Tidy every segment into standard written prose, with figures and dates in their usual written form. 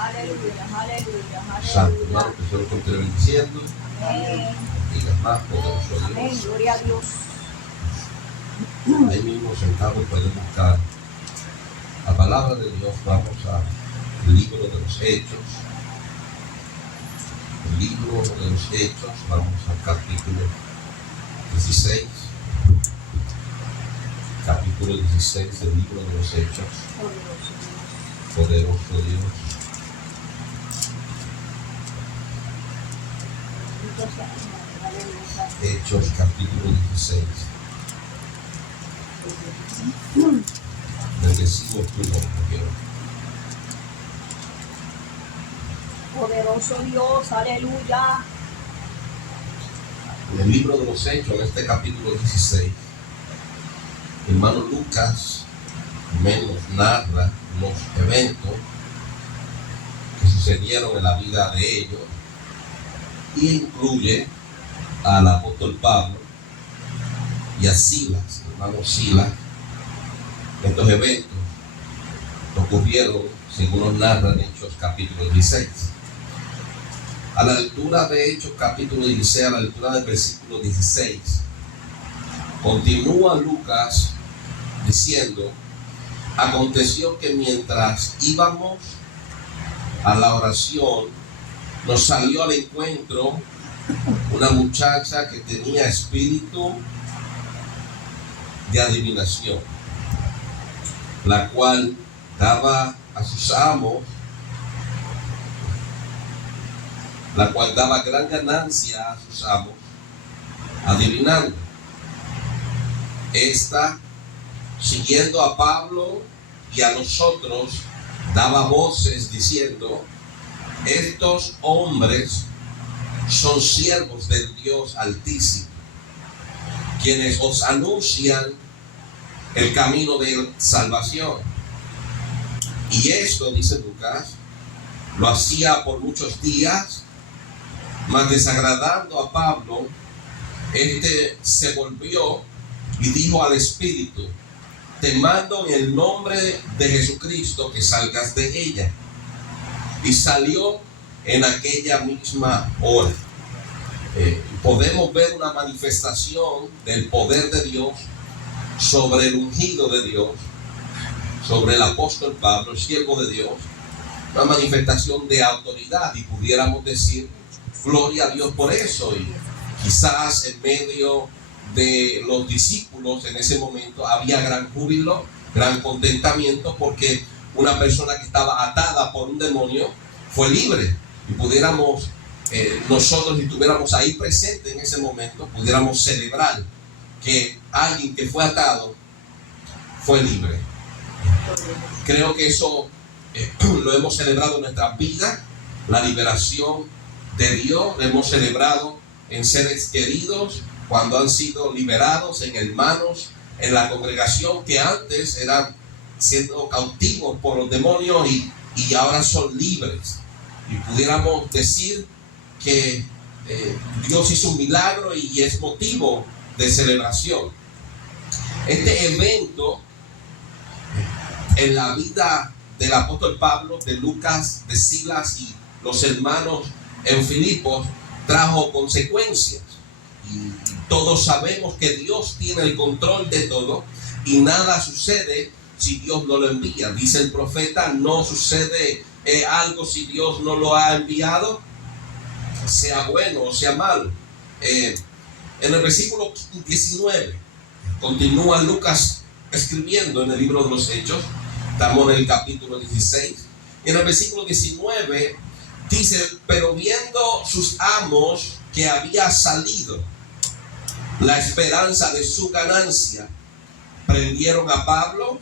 Aleluya, aleluya, Santo, hermano, aleluya. que se lo continúe diciendo. Amén. Diga más, poderoso Amén, Dios. gloria a Dios. Ahí mismo sentado pueden buscar la palabra de Dios. Vamos al libro de los Hechos. El libro de los Hechos, vamos al capítulo 16. Capítulo 16 del libro de los Hechos. Poderoso Dios. Hechos capítulo 16. Bendecimos tu nombre, Dios. Poderoso Dios, aleluya. En el libro de los Hechos, en este capítulo 16, el hermano Lucas nos narra los eventos que sucedieron en la vida de ellos y incluye al apóstol Pablo y a Silas, el hermano Silas. Estos eventos ocurrieron, según nos narra en Hechos capítulo 16. A la altura de Hechos capítulo 16, a la altura del versículo 16, continúa Lucas diciendo: aconteció que mientras íbamos a la oración, nos salió al encuentro una muchacha que tenía espíritu de adivinación, la cual daba a sus amos, la cual daba gran ganancia a sus amos, adivinando. Esta, siguiendo a Pablo y a nosotros, daba voces diciendo: estos hombres son siervos del Dios Altísimo, quienes os anuncian el camino de salvación. Y esto, dice Lucas, lo hacía por muchos días, mas desagradando a Pablo, este se volvió y dijo al Espíritu: te mando en el nombre de Jesucristo que salgas de ella. Y salió en aquella misma hora. Podemos ver una manifestación del poder de Dios sobre el ungido de Dios, sobre el apóstol Pablo, el siervo de Dios. Una manifestación de autoridad, y pudiéramos decir gloria a Dios por eso. Y quizás en medio de los discípulos en ese momento había gran júbilo, gran contentamiento, porque una persona que estaba atada por un demonio fue libre. Y pudiéramos nosotros, si estuviéramos ahí presentes en ese momento, pudiéramos celebrar que alguien que fue atado fue libre. Creo que eso lo hemos celebrado en nuestras vidas, la liberación de Dios. Lo hemos celebrado en seres queridos cuando han sido liberados, en hermanos, en la congregación que antes eran siendo cautivos por los demonios y ahora son libres. Y pudiéramos decir que Dios hizo un milagro y es motivo de celebración. Este evento en la vida del apóstol Pablo, de Lucas, de Silas y los hermanos en Filipos trajo consecuencias. Y todos sabemos que Dios tiene el control de todo y nada sucede si Dios no lo envía. Dice el profeta: no sucede algo si Dios no lo ha enviado, sea bueno o sea malo. En el versículo 19 continúa Lucas escribiendo en el libro de los Hechos. Estamos en el capítulo 16. Y en el versículo 19 dice: pero viendo sus amos que había salido la esperanza de su ganancia, prendieron a Pablo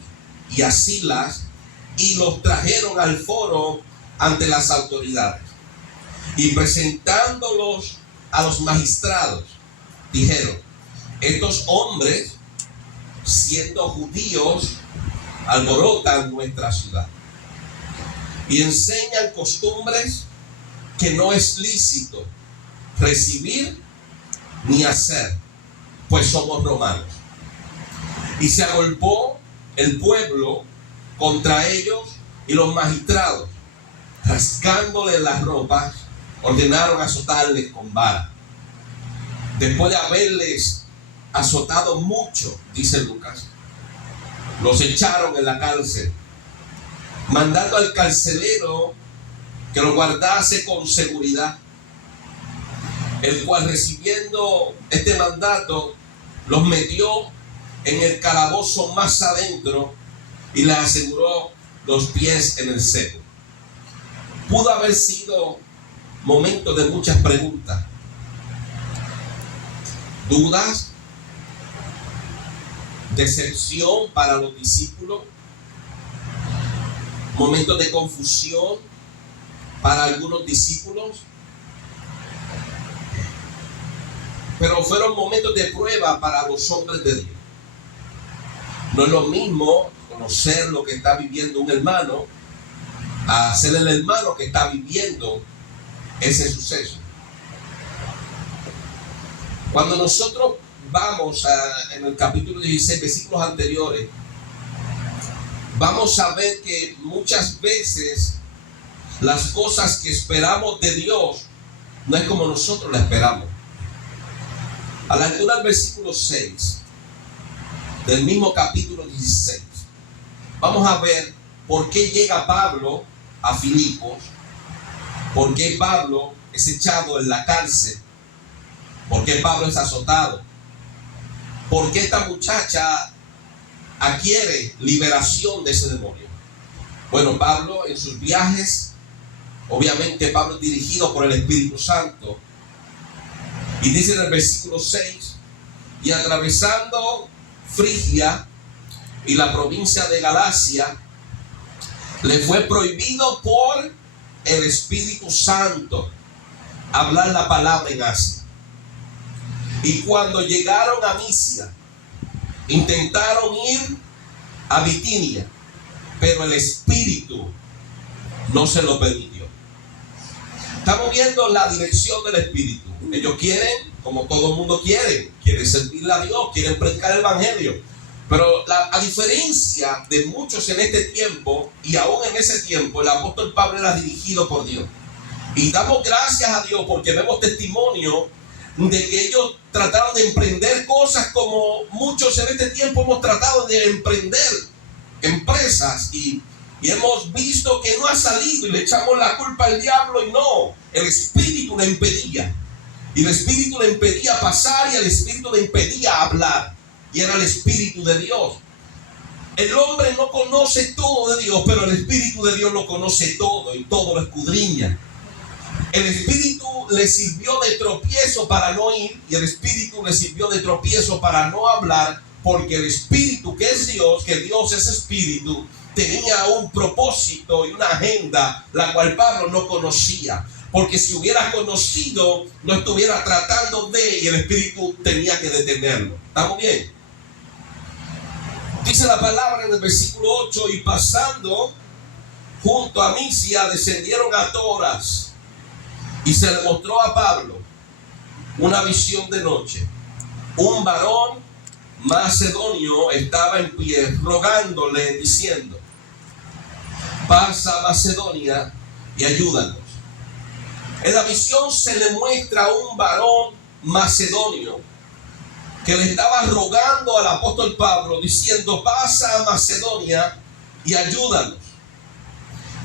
y a Silas y los trajeron al foro ante las autoridades. Y presentándolos a los magistrados, dijeron: estos hombres, siendo judíos, alborotan nuestra ciudad y enseñan costumbres que no es lícito recibir ni hacer, pues somos romanos. Y se agolpó el pueblo contra ellos y los magistrados, rasgándole las ropas, ordenaron azotarles con vara. Después de haberles azotado mucho, dice Lucas, los echaron en la cárcel, mandando al carcelero que lo guardase con seguridad, el cual, recibiendo este mandato, los metió en el calabozo más adentro y les aseguró los pies en el seco. Pudo haber sido momento de muchas preguntas, dudas, decepción para los discípulos, momentos de confusión para algunos discípulos, pero fueron momentos de prueba para los hombres de Dios. No es lo mismo conocer lo que está viviendo un hermano a ser el hermano que está viviendo ese suceso. Cuando nosotros vamos en el capítulo 16, versículos anteriores, vamos a ver que muchas veces las cosas que esperamos de Dios no es como nosotros la esperamos. A la altura del versículo 6 del mismo capítulo 16, vamos a ver por qué llega Pablo a Filipos, por qué Pablo es echado en la cárcel, por qué Pablo es azotado, por qué esta muchacha adquiere liberación de ese demonio. Bueno, Pablo en sus viajes, obviamente Pablo es dirigido por el Espíritu Santo, y dice en el versículo 6, y atravesando Frigia y la provincia de Galacia, le fue prohibido por el Espíritu Santo hablar la palabra en Asia. Y cuando llegaron a Misia, intentaron ir a Bitinia, pero el Espíritu no se lo permitió. Estamos viendo la dirección del Espíritu. Ellos quieren, como todo el mundo quieren servirle a Dios, quieren predicar el Evangelio. Pero a diferencia de muchos en este tiempo, y aún en ese tiempo, el apóstol Pablo era dirigido por Dios. Y damos gracias a Dios porque vemos testimonio de que ellos trataron de emprender cosas como muchos en este tiempo hemos tratado de emprender empresas y hemos visto que no ha salido y le echamos la culpa al diablo, y no, el Espíritu le impedía. Y el Espíritu le impedía pasar y el Espíritu le impedía hablar. Y era el Espíritu de Dios. El hombre no conoce todo de Dios, pero el Espíritu de Dios lo conoce todo y todo lo escudriña. El Espíritu le sirvió de tropiezo para no ir, y el Espíritu le sirvió de tropiezo para no hablar, porque el Espíritu, que es Dios, que Dios es Espíritu, tenía un propósito y una agenda, la cual Pablo no conocía. Porque si hubiera conocido, no estuviera tratando de, y el Espíritu tenía que detenerlo. ¿Estamos bien? Dice la palabra en el versículo 8, y pasando junto a Misia, descendieron a Toras, y se le mostró a Pablo una visión de noche. Un varón macedonio estaba en pie, rogándole, diciendo: pasa a Macedonia y ayúdanos. En la visión se le muestra a un varón macedonio que le estaba rogando al apóstol Pablo, diciendo: pasa a Macedonia y ayúdanos.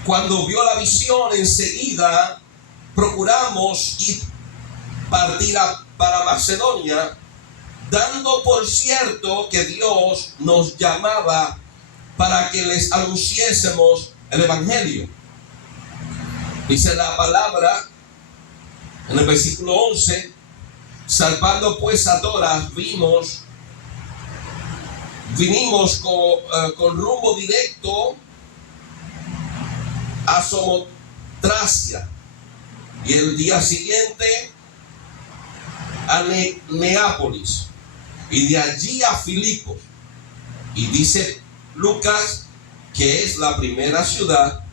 Cuando vio la visión, enseguida procuramos ir partir para Macedonia, dando por cierto que Dios nos llamaba para que les anunciésemos el Evangelio. Dice la palabra en el versículo 11: salpando pues a Toras, vinimos con rumbo directo a Samotracia, y el día siguiente a Neápolis, y de allí a Filipos. Y dice Lucas que es la primera ciudad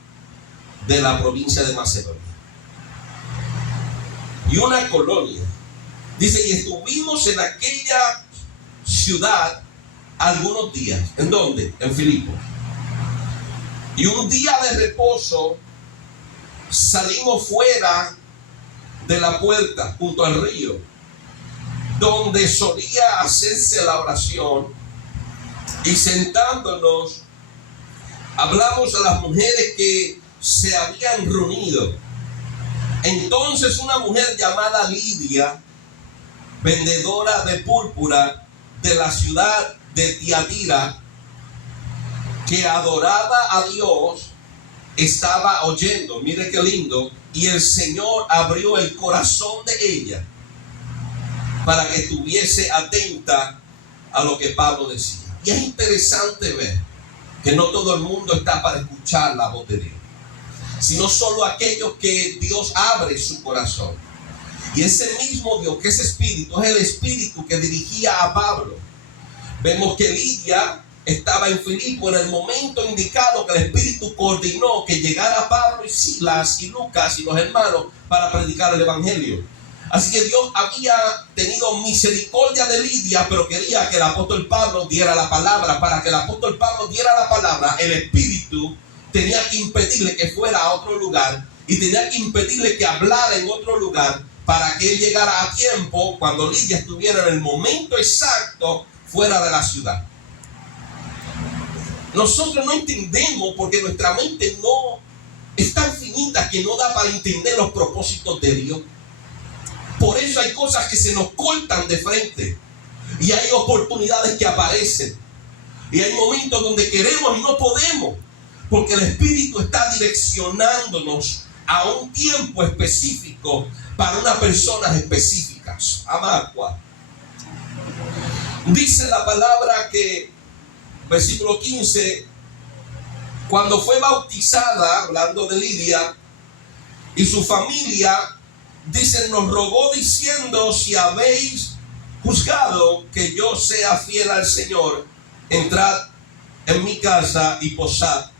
de la provincia de Macedonia y una colonia. Dice: y estuvimos en aquella ciudad algunos días. ¿En dónde? En Filipos. Y un día de reposo salimos fuera de la puerta junto al río, donde solía hacerse la oración, y sentándonos hablamos a las mujeres que se habían reunido. Entonces una mujer llamada Lidia, vendedora de púrpura de la ciudad de Tiatira, que adoraba a Dios, estaba oyendo. Mire qué lindo. Y el Señor abrió el corazón de ella para que estuviese atenta a lo que Pablo decía. Y es interesante ver que no todo el mundo está para escuchar la voz de Dios, sino solo aquellos que Dios abre su corazón. Y ese mismo Dios, que es espíritu, es el espíritu que dirigía a Pablo. Vemos que Lidia estaba en Filipo en el momento indicado que el espíritu coordinó que llegara Pablo y Silas y Lucas y los hermanos para predicar el evangelio. Así que Dios había tenido misericordia de Lidia, pero quería que el apóstol Pablo diera la palabra. Para que el apóstol Pablo diera la palabra, el espíritu tenía que impedirle que fuera a otro lugar y tenía que impedirle que hablara en otro lugar, para que él llegara a tiempo cuando Lidia estuviera en el momento exacto fuera de la ciudad. Nosotros no entendemos porque nuestra mente no es tan finita que no da para entender los propósitos de Dios. Por eso hay cosas que se nos cortan de frente y hay oportunidades que aparecen y hay momentos donde queremos y no podemos, porque el Espíritu está direccionándonos a un tiempo específico para unas personas específicas. Amacua. Dice la palabra que, versículo 15, cuando fue bautizada, hablando de Lidia y su familia, dice, nos rogó diciendo, si habéis juzgado que yo sea fiel al Señor, entrad en mi casa y posad.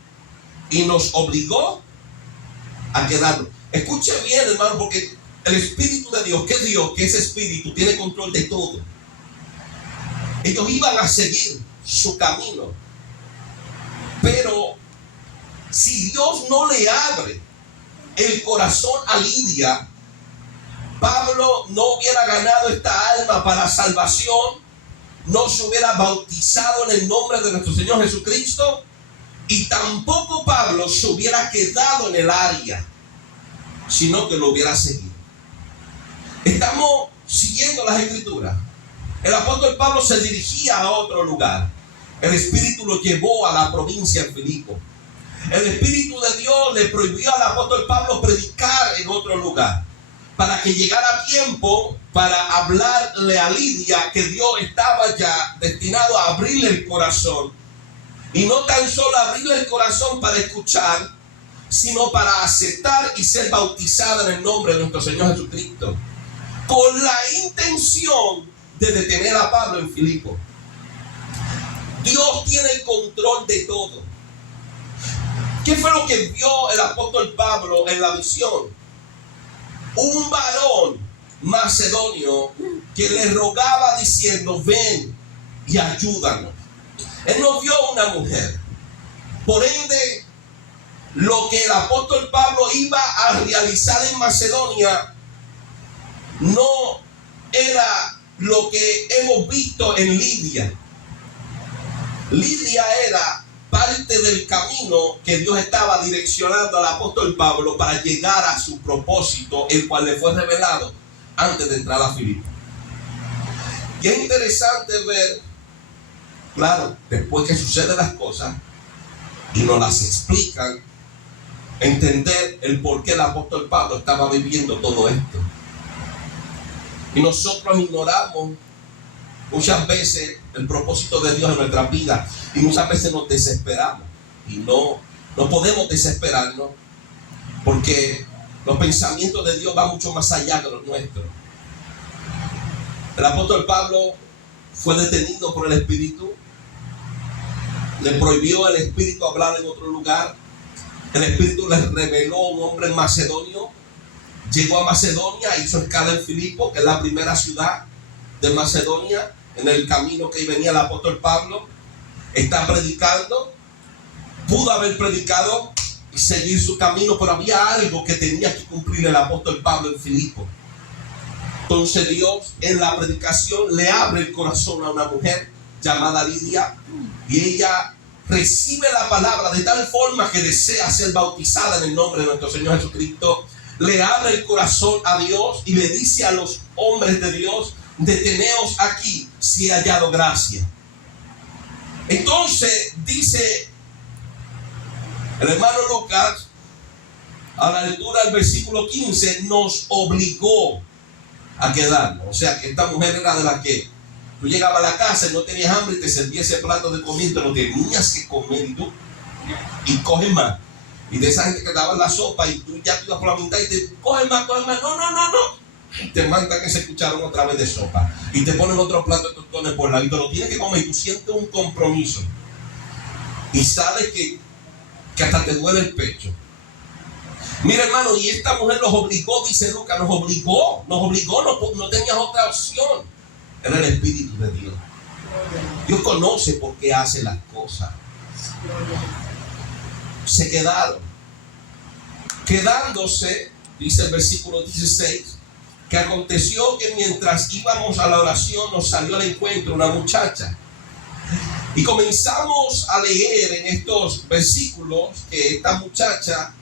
Y nos obligó a quedarnos. Escuche bien, hermano, porque el Espíritu de Dios, que ese Espíritu tiene control de todo. Ellos iban a seguir su camino, pero si Dios no le abre el corazón a Lidia, Pablo no hubiera ganado esta alma para salvación, no se hubiera bautizado en el nombre de nuestro Señor Jesucristo, y tampoco Pablo se hubiera quedado en el área, sino que lo hubiera seguido. Estamos siguiendo las Escrituras. El apóstol Pablo se dirigía a otro lugar. El Espíritu lo llevó a la provincia de Filipo. El Espíritu de Dios le prohibió al apóstol Pablo predicar en otro lugar, para que llegara a tiempo para hablarle a Lidia que Dios estaba ya destinado a abrirle el corazón. Y no tan solo abrirle el corazón para escuchar, sino para aceptar y ser bautizada en el nombre de nuestro Señor Jesucristo, con la intención de detener a Pablo en Filipo. Dios tiene el control de todo. ¿Qué fue lo que vio el apóstol Pablo en la visión? Un varón macedonio que le rogaba diciendo, ven y ayúdanos. Él no vio una mujer. Por ende, lo que el apóstol Pablo iba a realizar en Macedonia no era lo que hemos visto en Lidia. Lidia era parte del camino que Dios estaba direccionando al apóstol Pablo para llegar a su propósito, el cual le fue revelado antes de entrar a Filipo. Y es interesante ver, claro, después que suceden las cosas y nos las explican, entender el por qué el apóstol Pablo estaba viviendo todo esto. Y nosotros ignoramos muchas veces el propósito de Dios en nuestra vida y muchas veces nos desesperamos. Y no podemos desesperarnos, porque los pensamientos de Dios van mucho más allá de los nuestros. El apóstol Pablo fue detenido por el Espíritu. Le prohibió el Espíritu hablar en otro lugar. El Espíritu le reveló a un hombre macedonio. Llegó a Macedonia, hizo escala en Filipo, que es la primera ciudad de Macedonia, en el camino que venía el apóstol Pablo. Está predicando. Pudo haber predicado y seguir su camino, pero había algo que tenía que cumplir el apóstol Pablo en Filipo. Entonces Dios en la predicación le abre el corazón a una mujer llamada Lidia, y ella recibe la palabra de tal forma que desea ser bautizada en el nombre de nuestro Señor Jesucristo. Le abre el corazón a Dios y le dice a los hombres de Dios: deteneos aquí si he hallado gracia. Entonces dice el hermano Lucas, a la lectura del versículo 15, nos obligó a quedarnos. O sea que esta mujer era de la que tú llegabas a la casa y no tenías hambre y te servía ese plato de comida, te lo tenías que comer y tú, y coge más. Y de esa gente que daba la sopa y tú ya te ibas por la mitad y te coge más, no. Te mandan ese cucharón otra vez de sopa y te ponen otro plato de tostones por la y te lo tienes que comer y tú sientes un compromiso y sabes que hasta te duele el pecho. Mira, hermano, y esta mujer los obligó, dice Lucas, nos obligó, no tenías otra opción. Era el Espíritu de Dios. Dios conoce por qué hace las cosas. Se quedaron. Quedándose, dice el versículo 16, que aconteció que mientras íbamos a la oración nos salió al encuentro una muchacha. Y comenzamos a leer en estos versículos que esta muchacha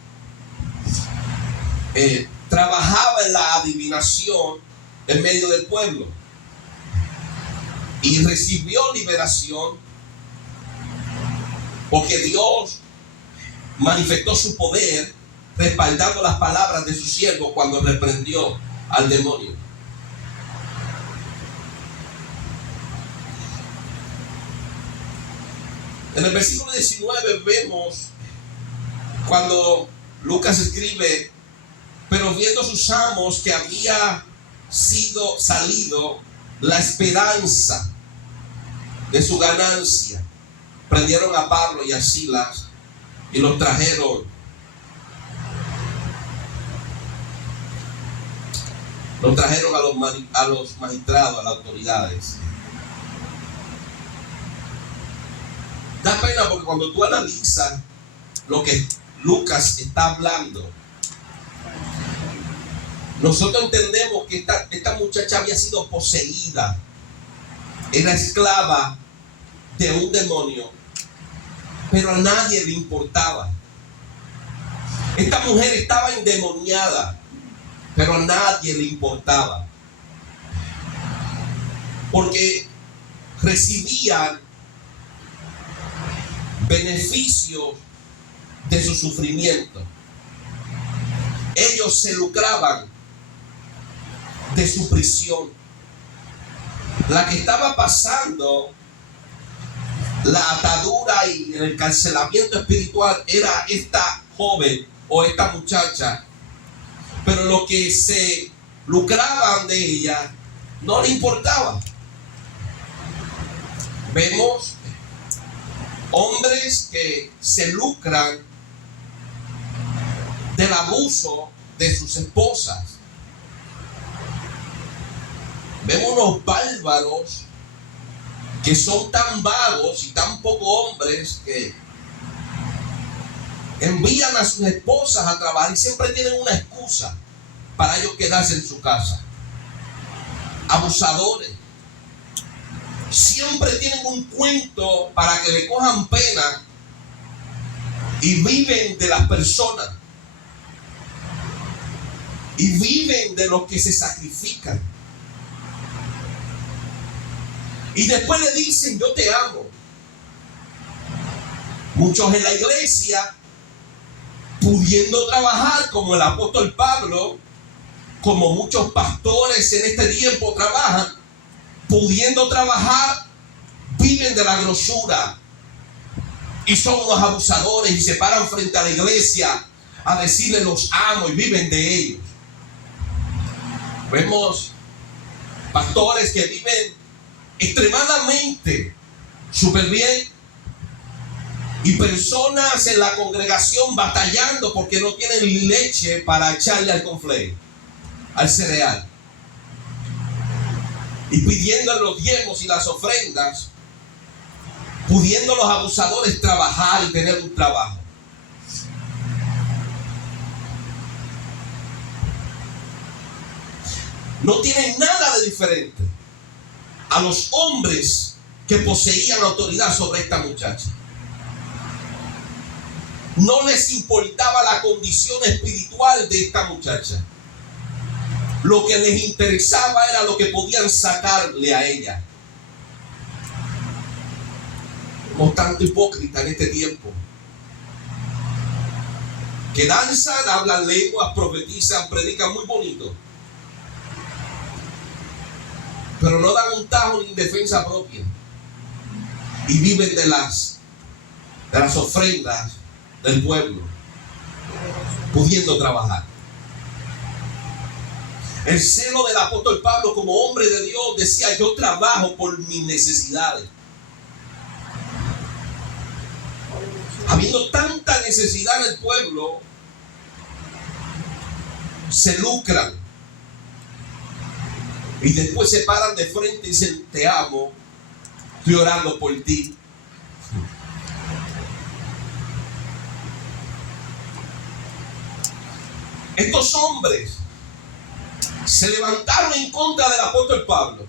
trabajaba en la adivinación en medio del pueblo y recibió liberación porque Dios manifestó su poder respaldando las palabras de su siervo cuando reprendió al demonio. En el versículo 19 vemos cuando Lucas escribe: pero viendo sus amos que había salido la esperanza de su ganancia, prendieron a Pablo y a Silas y los trajeron a los magistrados, a las autoridades. Da pena porque cuando tú analizas lo que Lucas está hablando, nosotros entendemos que esta muchacha había sido poseída, era esclava de un demonio, pero a nadie le importaba. Esta mujer estaba endemoniada, pero a nadie le importaba, porque recibían beneficios de su sufrimiento. Ellos se lucraban de su prisión. La que estaba pasando la atadura y el encarcelamiento espiritual era esta joven o esta muchacha, pero lo que se lucraban de ella no le importaba. Vemos hombres que se lucran del abuso de sus esposas. Vemos unos bárbaros que son tan vagos y tan poco hombres que envían a sus esposas a trabajar y siempre tienen una excusa para ellos quedarse en su casa. Abusadores. Siempre tienen un cuento para que le cojan pena y viven de las personas. Y viven de los que se sacrifican. Y después le dicen: yo te amo. Muchos en la iglesia, pudiendo trabajar como el apóstol Pablo, como muchos pastores en este tiempo trabajan, pudiendo trabajar, viven de la grosura. Y son unos abusadores y se paran frente a la iglesia a decirle: los amo, y viven de ellos. Vemos pastores que viven extremadamente súper bien y personas en la congregación batallando porque no tienen leche para echarle al conflé, al cereal, y pidiendo los diezmos y las ofrendas, pudiendo los abusadores trabajar y tener un trabajo. no tiene nada de diferente a los hombres que poseían autoridad sobre esta muchacha. No les importaba la condición espiritual de esta muchacha. Lo que les interesaba era lo que podían sacarle a ella. Somos tanto hipócritas en este tiempo, que danzan, hablan lenguas, profetizan, predican muy bonito, pero no dan un tajo ni defensa propia, y viven de las ofrendas del pueblo, pudiendo trabajar. El celo del apóstol Pablo como hombre de Dios decía: yo trabajo por mis necesidades. Habiendo tanta necesidad en el pueblo, se lucran y después se paran de frente y dicen: te amo, estoy orando por ti. Estos hombres se levantaron en contra del apóstol Pablo,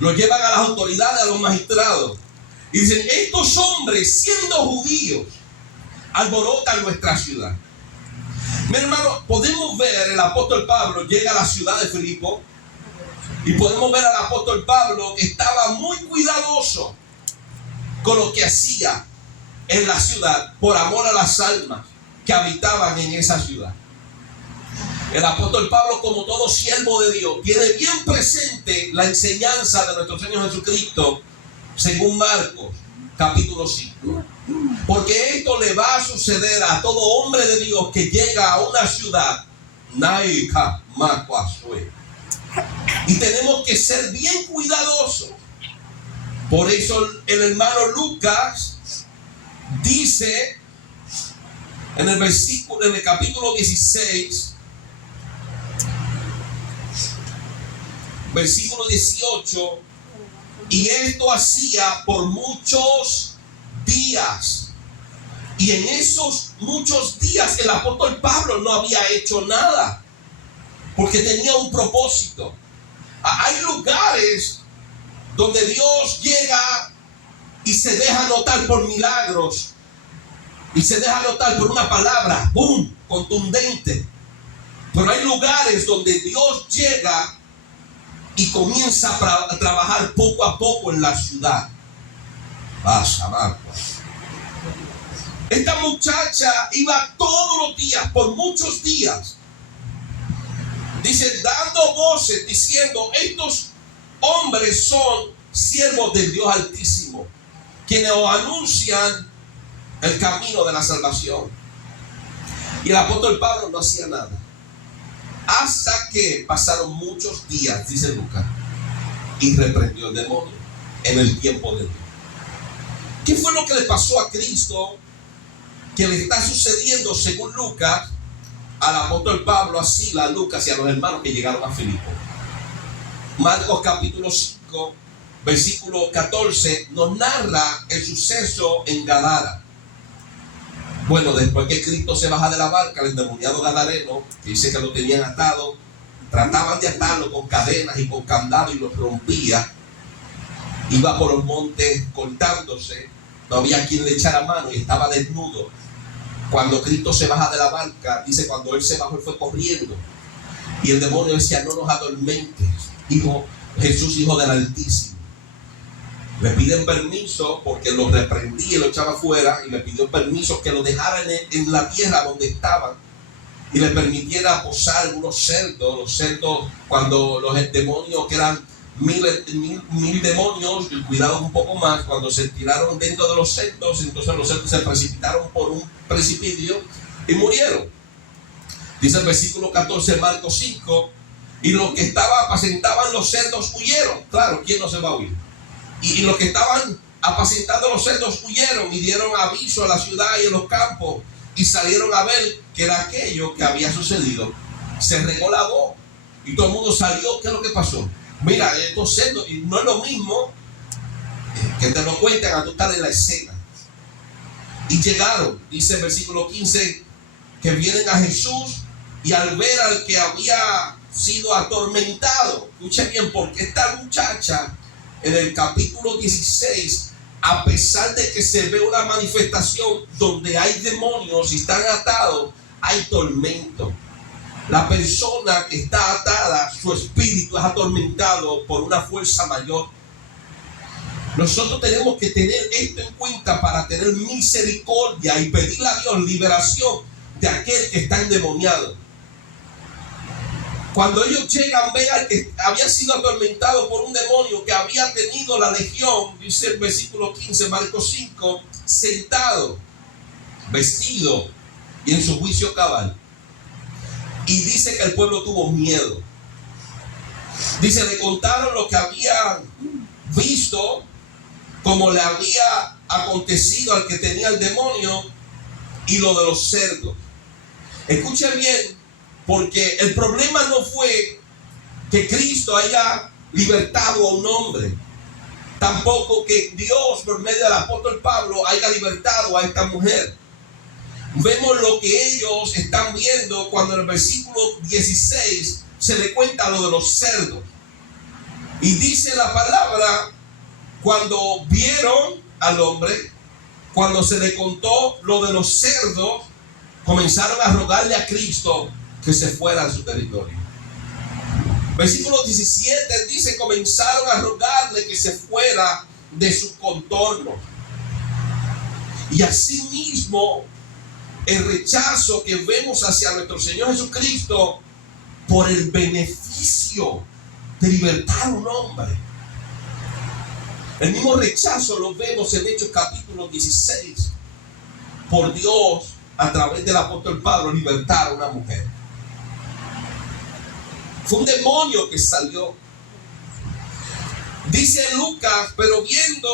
lo llevan a las autoridades, a los magistrados, y dicen: estos hombres, siendo judíos, alborotan nuestra ciudad. Mi hermano, podemos ver el apóstol Pablo llega a la ciudad de Filipo, y podemos ver al apóstol Pablo que estaba muy cuidadoso con lo que hacía en la ciudad por amor a las almas que habitaban en esa ciudad. El apóstol Pablo, como todo siervo de Dios, tiene bien presente la enseñanza de nuestro Señor Jesucristo, según Marcos, capítulo 5. Porque esto le va a suceder a todo hombre de Dios que llega a una ciudad. Y tenemos que ser bien cuidadosos. Por eso el hermano Lucas dice en el capítulo 16, versículo 18, y esto hacía por muchos días. Y en esos muchos días el apóstol Pablo no había hecho nada, porque tenía un propósito. Hay lugares donde Dios llega y se deja notar por milagros, y se deja notar por una palabra, ¡boom!, contundente. Pero hay lugares donde Dios llega y comienza a trabajar poco a poco en la ciudad. Esta muchacha iba todos los días, por muchos días, dice, dando voces, diciendo: estos hombres son siervos del Dios Altísimo, quienes os anuncian el camino de la salvación. Y el apóstol Pablo no hacía nada, hasta que pasaron muchos días, dice Lucas, y reprendió el demonio en el tiempo de Dios. ¿Qué fue lo que le pasó a Cristo que le está sucediendo, según Lucas, al apóstol Pablo, a Silas, a Lucas y a los hermanos que llegaron a Filipo? Marcos capítulo 5, versículo 14, nos narra el suceso en Gadara. Bueno, después que Cristo se baja de la barca, el endemoniado gadareno, que dice que lo tenían atado, trataban de atarlo con cadenas y con candados y lo rompía. Iba por los montes cortándose, no había quien le echara mano y estaba desnudo. Cuando Cristo se baja de la barca, dice, cuando él se bajó, él fue corriendo. Y el demonio decía: no nos atormentes, Jesús, hijo del Altísimo. Le piden permiso porque lo reprendía y lo echaba fuera, y le pidió permiso que lo dejaran en la tierra donde estaban y le permitiera posar en unos cerdos. Los cerdos, cuando los demonios, que eran mil demonios, y cuidado un poco más, cuando se tiraron dentro de los cerdos, entonces los cerdos se precipitaron por un precipicio y murieron. Dice el versículo 14, Marcos 5, y los que apacentaban los cerdos huyeron. Claro, ¿quién no se va a huir? Y los que estaban apacentando los cerdos huyeron y dieron aviso a la ciudad y a los campos, y salieron a ver qué era aquello que había sucedido. Se regó la voz y todo el mundo salió. ¿Qué es lo que pasó? Mira, estos cerdos, y no es lo mismo que te lo cuenten a tú estar en la escena. Y llegaron, dice el versículo 15, que vienen a Jesús, y al ver al que había sido atormentado. Escucha bien, porque esta muchacha en el capítulo 16, a pesar de que se ve una manifestación donde hay demonios y están atados, hay tormento. La persona que está atada, su espíritu es atormentado por una fuerza mayor. Nosotros tenemos que tener esto en cuenta para tener misericordia y pedirle a Dios liberación de aquel que está endemoniado. Cuando ellos llegan, ven al que había sido atormentado por un demonio, que había tenido la legión, dice el versículo 15, Marcos 5, sentado, vestido y en su juicio cabal. Y dice que el pueblo tuvo miedo. Dice, le contaron lo que había visto, como le había acontecido al que tenía el demonio, y lo de los cerdos. Escuchen bien, porque el problema no fue que Cristo haya libertado a un hombre, tampoco que Dios por medio del apóstol Pablo haya libertado a esta mujer. Vemos lo que ellos están viendo cuando en el versículo 16 se le cuenta lo de los cerdos. Y dice la palabra, cuando vieron al hombre, cuando se le contó lo de los cerdos, comenzaron a rogarle a Cristo que se fuera a su territorio. Versículo 17 dice, comenzaron a rogarle que se fuera de su contorno. Y asimismo, el rechazo que vemos hacia nuestro Señor Jesucristo por el beneficio de libertar a un hombre. El mismo rechazo lo vemos en Hechos capítulo 16. Por Dios, a través del apóstol Pablo, libertar a una mujer. Fue un demonio que salió. Dice Lucas, pero viendo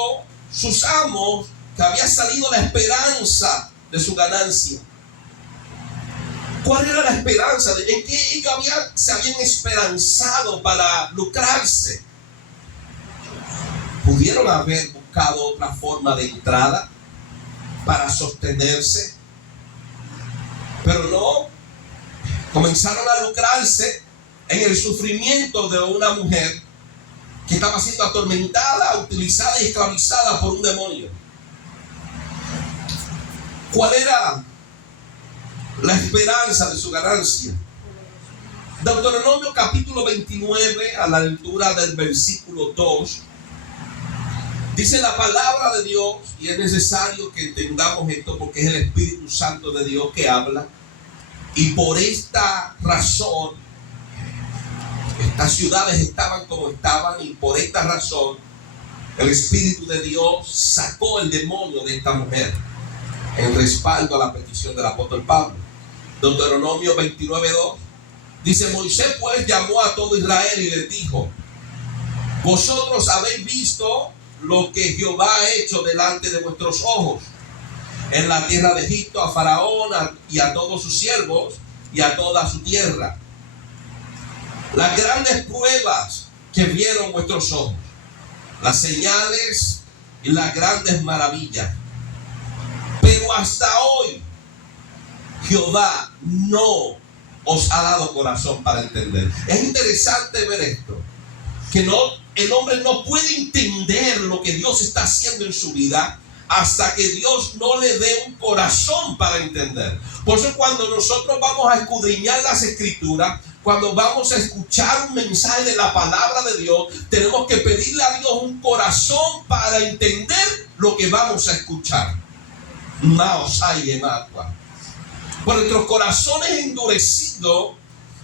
sus amos que había salido la esperanza de su ganancia. ¿Cuál era la esperanza? ¿En qué ellos se habían esperanzado para lucrarse? Pudieron haber buscado otra forma de entrada para sostenerse, pero no. Comenzaron a lucrarse en el sufrimiento de una mujer que estaba siendo atormentada, utilizada y esclavizada por un demonio. ¿Cuál era la esperanza de su ganancia? Deuteronomio capítulo 29, a la altura del versículo 2, dice la palabra de Dios, y es necesario que entendamos esto porque es el Espíritu Santo de Dios que habla, y por esta razón estas ciudades estaban como estaban, y por esta razón el Espíritu de Dios sacó el demonio de esta mujer en respaldo a la petición del apóstol Pablo. Deuteronomio 29:2 dice, Moisés pues llamó a todo Israel y les dijo, vosotros habéis visto lo que Jehová ha hecho delante de vuestros ojos en la tierra de Egipto, a Faraón y a todos sus siervos y a toda su tierra. Las grandes pruebas que vieron vuestros ojos, las señales y las grandes maravillas. Pero hasta hoy Jehová no os ha dado corazón para entender. Es interesante ver esto, que el hombre no puede entender lo que Dios está haciendo en su vida hasta que Dios no le dé un corazón para entender. Por eso cuando nosotros vamos a escudriñar las escrituras, cuando vamos a escuchar un mensaje de la palabra de Dios, tenemos que pedirle a Dios un corazón para entender lo que vamos a escuchar. Por nuestros corazones endurecidos,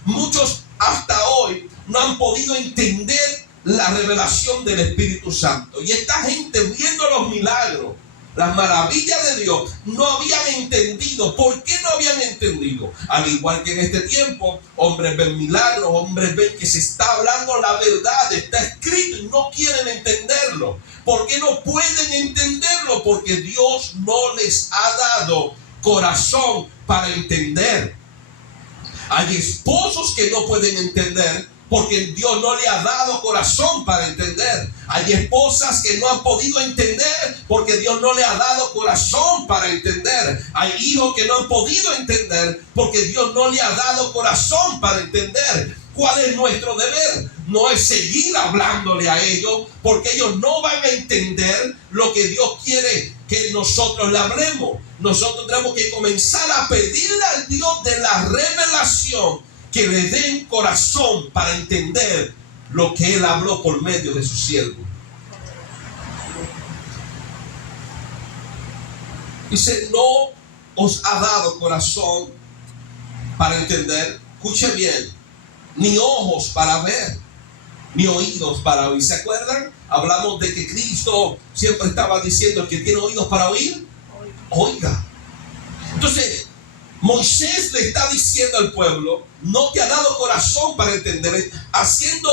muchos hasta hoy no han podido entender la revelación del Espíritu Santo. Y esta gente, viendo los milagros, las maravillas de Dios, no habían entendido. ¿Por qué no habían entendido? Al igual que en este tiempo, hombres ven milagros, hombres ven que se está hablando la verdad, está escrito y no quieren entenderlo. ¿Por qué no pueden entenderlo? Porque Dios no les ha dado corazón para entender. Hay esposos que no pueden entender porque Dios no le ha dado corazón para entender. Hay esposas que no han podido entender porque Dios no le ha dado corazón para entender. Hay hijos que no han podido entender porque Dios no le ha dado corazón para entender. ¿Cuál es nuestro deber? No es seguir hablándole a ellos, porque ellos no van a entender lo que Dios quiere que nosotros le hablemos. Nosotros tenemos que comenzar a pedirle al Dios de la revelación que le dé un corazón para entender lo que Él habló por medio de su siervo. Dice, no os ha dado corazón para entender, escuche bien, ni ojos para ver, ni oídos para oír. ¿Se acuerdan? Hablamos de que Cristo siempre estaba diciendo, el que tiene oídos para oír, oiga. Entonces, Moisés le está diciendo al pueblo, no te ha dado corazón para entender, haciendo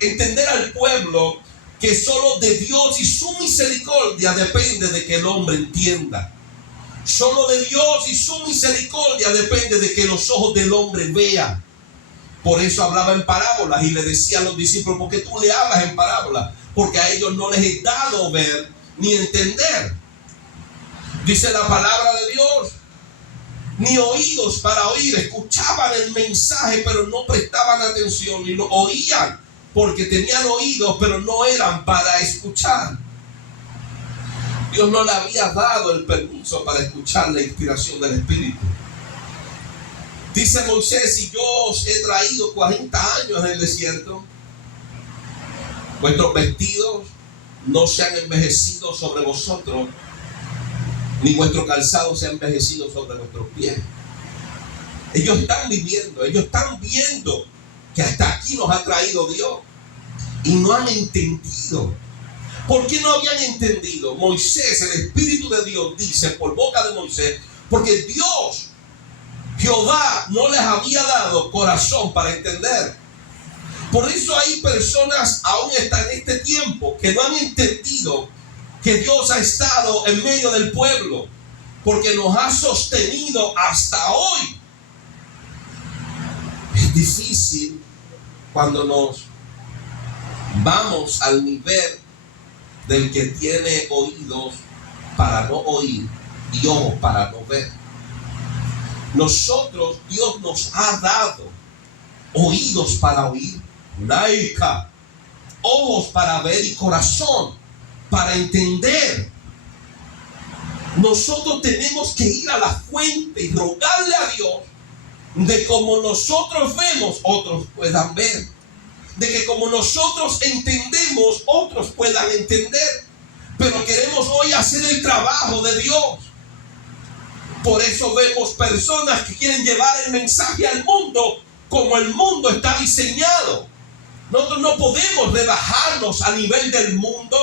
entender al pueblo que solo de Dios y su misericordia depende de que el hombre entienda. Solo de Dios y su misericordia depende de que los ojos del hombre vean. Por eso hablaba en parábolas y le decía a los discípulos, ¿por qué tú le hablas en parábolas? Porque a ellos no les he dado ver ni entender. Dice la palabra de Dios, ni oídos para oír. Escuchaban el mensaje, pero no prestaban atención, y lo oían porque tenían oídos, pero no eran para escuchar. Dios no le había dado el permiso para escuchar la inspiración del Espíritu. Dice Moisés, si yo os he traído 40 años en el desierto, vuestros vestidos no se han envejecido sobre vosotros, ni vuestro calzado se ha envejecido sobre vuestros pies. Ellos están viviendo, ellos están viendo que hasta aquí nos ha traído Dios y no han entendido. ¿Por qué no habían entendido? Moisés, el Espíritu de Dios dice por boca de Moisés, porque Dios, Jehová, no les había dado corazón para entender. Por eso hay personas aún hasta en este tiempo que no han entendido que Dios ha estado en medio del pueblo, porque nos ha sostenido hasta hoy. Es difícil cuando nos vamos al nivel del que tiene oídos para no oír y ojos para no ver. Nosotros, Dios nos ha dado oídos para oír, laica, ojos para ver y corazón para entender. Nosotros tenemos que ir a la fuente y rogarle a Dios de como nosotros vemos, otros puedan ver. De que como nosotros entendemos, otros puedan entender. Pero queremos hoy hacer el trabajo de Dios. Por eso vemos personas que quieren llevar el mensaje al mundo como el mundo está diseñado. Nosotros no podemos rebajarnos a nivel del mundo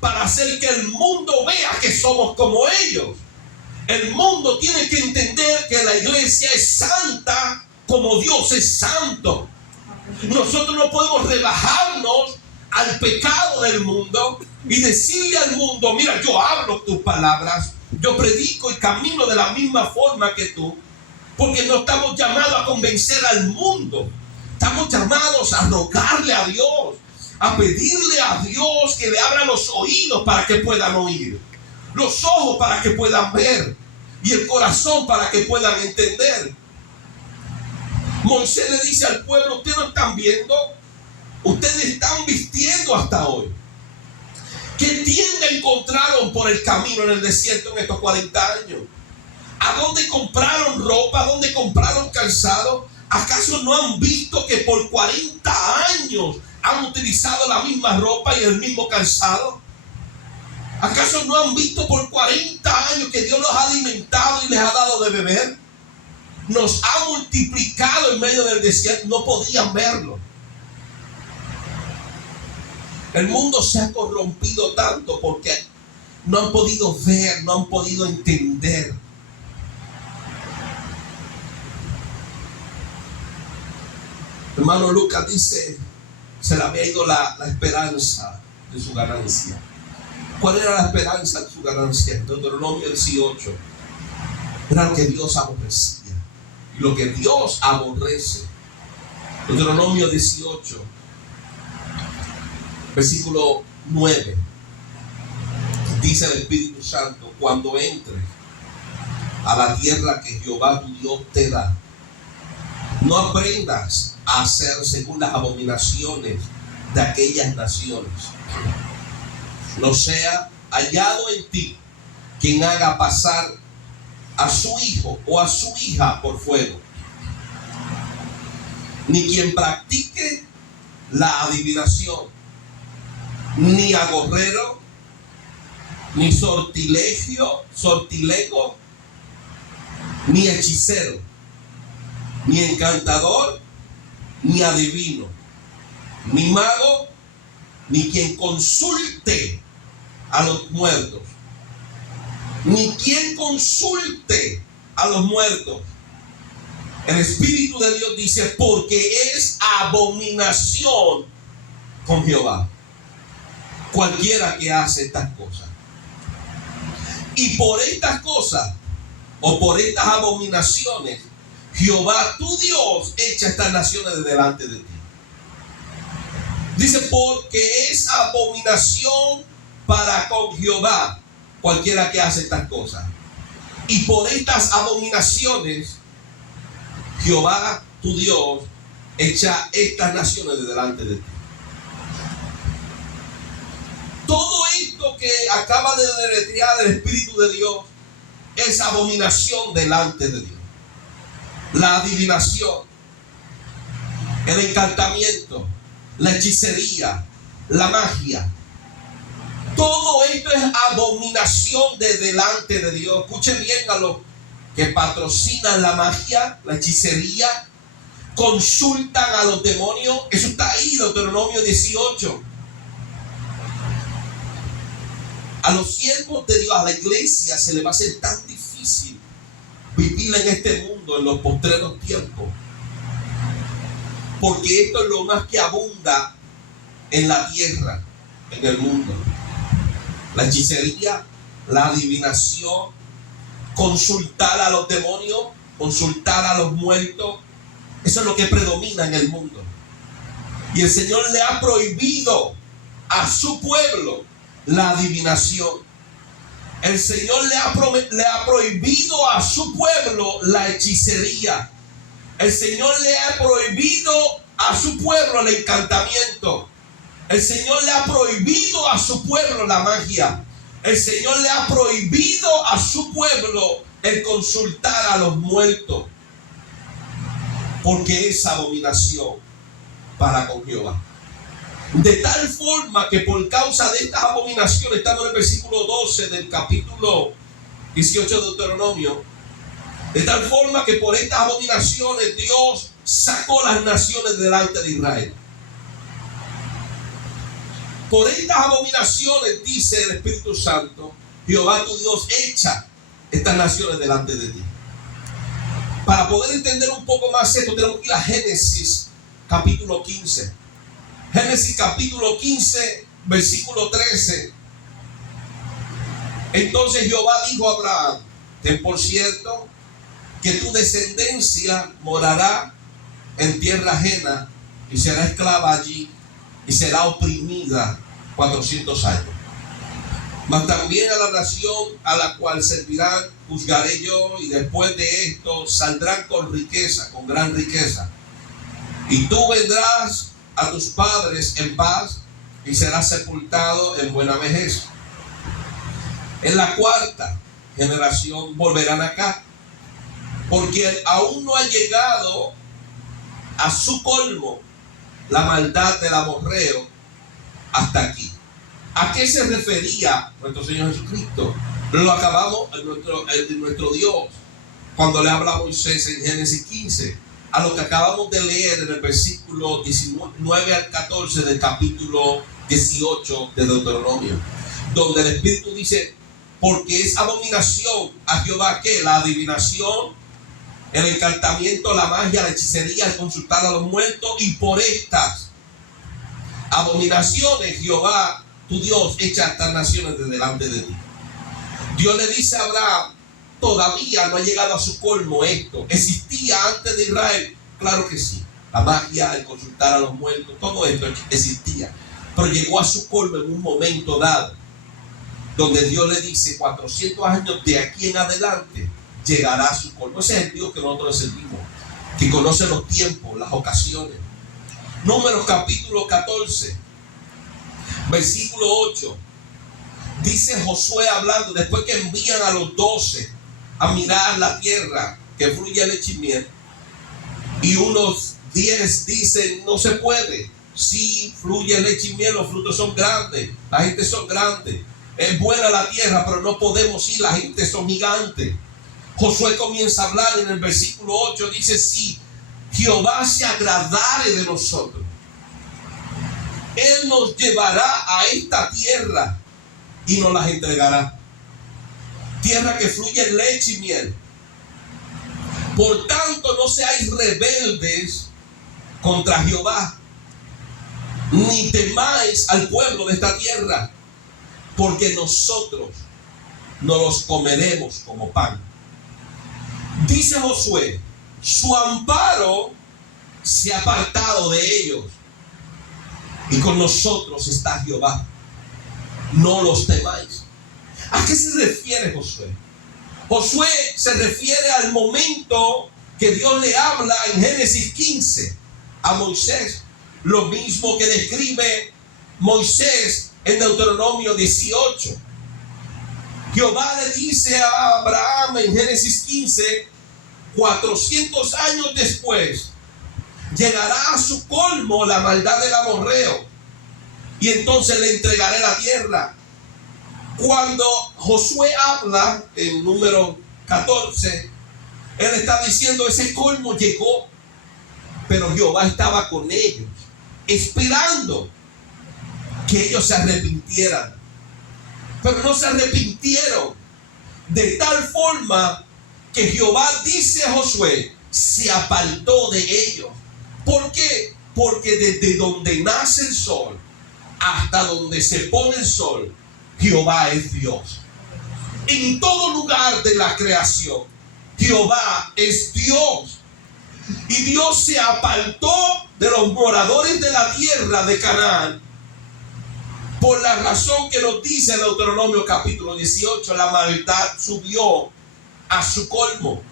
para hacer que el mundo vea que somos como ellos. El mundo tiene que entender que la iglesia es santa como Dios es santo. Nosotros no podemos rebajarnos al pecado del mundo y decirle al mundo, mira, yo hablo tus palabras, yo predico y camino de la misma forma que tú, porque no estamos llamados a convencer al mundo. Estamos llamados a rogarle a Dios, a pedirle a Dios que le abra los oídos para que puedan oír, los ojos para que puedan ver y el corazón para que puedan entender. Moisés le dice al pueblo, ustedes no están viendo, ustedes están vistiendo hasta hoy. ¿Qué tienda encontraron por el camino en el desierto en estos 40 años? ¿A dónde compraron ropa? ¿A dónde compraron calzado? ¿Acaso no han visto que por 40 años han utilizado la misma ropa y el mismo calzado? ¿Acaso no han visto por 40 años que Dios los ha alimentado y les ha dado de beber? Nos ha multiplicado en medio del desierto, no podían verlo. El mundo se ha corrompido tanto porque no han podido ver, no han podido entender. Hermano Lucas dice, se le había ido la esperanza de su ganancia. ¿Cuál era la esperanza de su ganancia? Deuteronomio 18. Era lo que Dios aborrecía. Y lo que Dios aborrece. Deuteronomio 18, versículo 9. Dice el Espíritu Santo, cuando entres a la tierra que Jehová tu Dios te da, no aprendas a hacer según las abominaciones de aquellas naciones. No sea hallado en ti quien haga pasar a su hijo o a su hija por fuego, ni quien practique la adivinación, ni agorrero, ni sortilego, ni hechicero, ni encantador, ni adivino, ni mago, ni quien consulte a los muertos, ni quien consulte a los muertos. El Espíritu de Dios dice, porque es abominación con Jehová cualquiera que hace estas cosas. Y por estas cosas, o por estas abominaciones, Jehová tu Dios echa estas naciones de delante de ti. Dice, porque es abominación para con Jehová cualquiera que hace estas cosas. Y por estas abominaciones, Jehová tu Dios echa estas naciones de delante de ti. Todo esto que acaba de deletrear el Espíritu de Dios es abominación delante de Dios. La adivinación, el encantamiento, la hechicería, la magia. Todo esto es abominación de delante de Dios. Escuchen bien a los que patrocinan la magia, la hechicería, consultan a los demonios. Eso está ahí, Deuteronomio 18. A los siervos de Dios, a la iglesia, se le va a hacer tan difícil vivir en este mundo en los postreros tiempos, porque esto es lo más que abunda en la tierra, en el mundo. La hechicería, la adivinación, consultar a los demonios, consultar a los muertos. Eso es lo que predomina en el mundo. Y el Señor le ha prohibido a su pueblo la adivinación. El Señor le ha prohibido a su pueblo la hechicería. El Señor le ha prohibido a su pueblo el encantamiento. El Señor le ha prohibido a su pueblo la magia. El Señor le ha prohibido a su pueblo el consultar a los muertos, porque es abominación para con Jehová. De tal forma que por causa de estas abominaciones, estamos en el versículo 12 del capítulo 18 de Deuteronomio, de tal forma que por estas abominaciones Dios sacó las naciones delante de Israel. Por estas abominaciones, dice el Espíritu Santo, Jehová tu Dios echa estas naciones delante de ti. Para poder entender un poco más esto, tenemos que ir a Génesis capítulo 15. Génesis capítulo 15, versículo 13. Entonces Jehová dijo a Abraham, ten por cierto que tu descendencia morará en tierra ajena y será esclava allí y será oprimida 400 años. Mas también a la nación a la cual servirán juzgaré yo, y después de esto saldrán con riqueza, con gran riqueza. Y tú vendrás a tus padres en paz y serás sepultado en buena vejez. En la cuarta generación volverán acá, porque aún no ha llegado a su colmo la maldad del amorreo hasta aquí. ¿A qué se refería nuestro Señor Jesucristo? Lo acabamos en nuestro Dios cuando le habla a Moisés en Génesis 15, a lo que acabamos de leer en el versículo 19 al 14 del capítulo 18 de Deuteronomio, donde el Espíritu dice, porque es abominación a Jehová que la adivinación, el encantamiento, la magia, la hechicería, el consultar a los muertos, y por estas abominaciones Jehová tu Dios echa estas naciones de delante de ti. Dios le dice a Abraham, todavía no ha llegado a su colmo esto. ¿Existía antes de Israel? Claro que sí. La magia, el consultar a los muertos, todo esto existía. Pero llegó a su colmo en un momento dado, donde Dios le dice, 400 años de aquí en adelante llegará a su colmo. Ese es el Dios que nosotros servimos. que conoce los tiempos, las ocasiones. Números capítulo 14, versículo 8. Dice Josué hablando, después que envían a los 12 a mirar la tierra que fluye leche y miel, y unos 10 dicen, no se puede. Sí, fluye leche y miel, los frutos son grandes, la gente son grandes, es buena la tierra, pero no podemos ir, la gente son gigantes. Josué comienza a hablar en el versículo 8, dice, si Jehová se agradare de nosotros, Él nos llevará a esta tierra y nos las entregará. Tierra que fluye leche y miel. Por tanto, no seáis rebeldes contra Jehová, ni temáis al pueblo de esta tierra, porque nosotros no los comeremos como pan. Dice Josué, su amparo se ha apartado de ellos, y con nosotros está Jehová. No los temáis. ¿A qué se refiere Josué? Josué se refiere al momento que Dios le habla en Génesis 15 a Moisés. Lo mismo que describe Moisés en Deuteronomio 18. Jehová le dice a Abraham en Génesis 15, 400 años después, llegará a su colmo la maldad del amorreo, y entonces le entregaré la tierra. Cuando Josué habla en número 14, él está diciendo ese colmo llegó, pero Jehová estaba con ellos, esperando que ellos se arrepintieran. Pero no se arrepintieron, de tal forma que Jehová, dice a Josué, se apartó de ellos. ¿Por qué? Porque desde donde nace el sol hasta donde se pone el sol, Jehová es Dios. En todo lugar de la creación, Jehová es Dios. Y Dios se apartó de los moradores de la tierra de Canaán por la razón que nos dice Deuteronomio capítulo 18, la maldad subió a su colmo.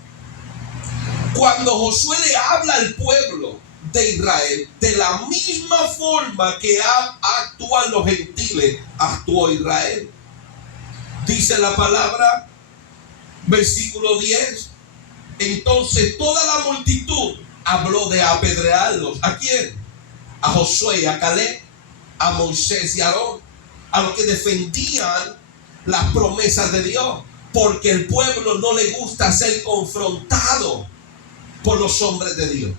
Cuando Josué le habla al pueblo de Israel, de la misma forma que actúan los gentiles, actuó Israel. Dice la palabra, versículo 10, entonces toda la multitud habló de apedrearlos. ¿A quién? A Josué y a Caleb, a Moisés y a Aarón, a los que defendían las promesas de Dios, porque el pueblo no le gusta ser confrontado por los hombres de Dios.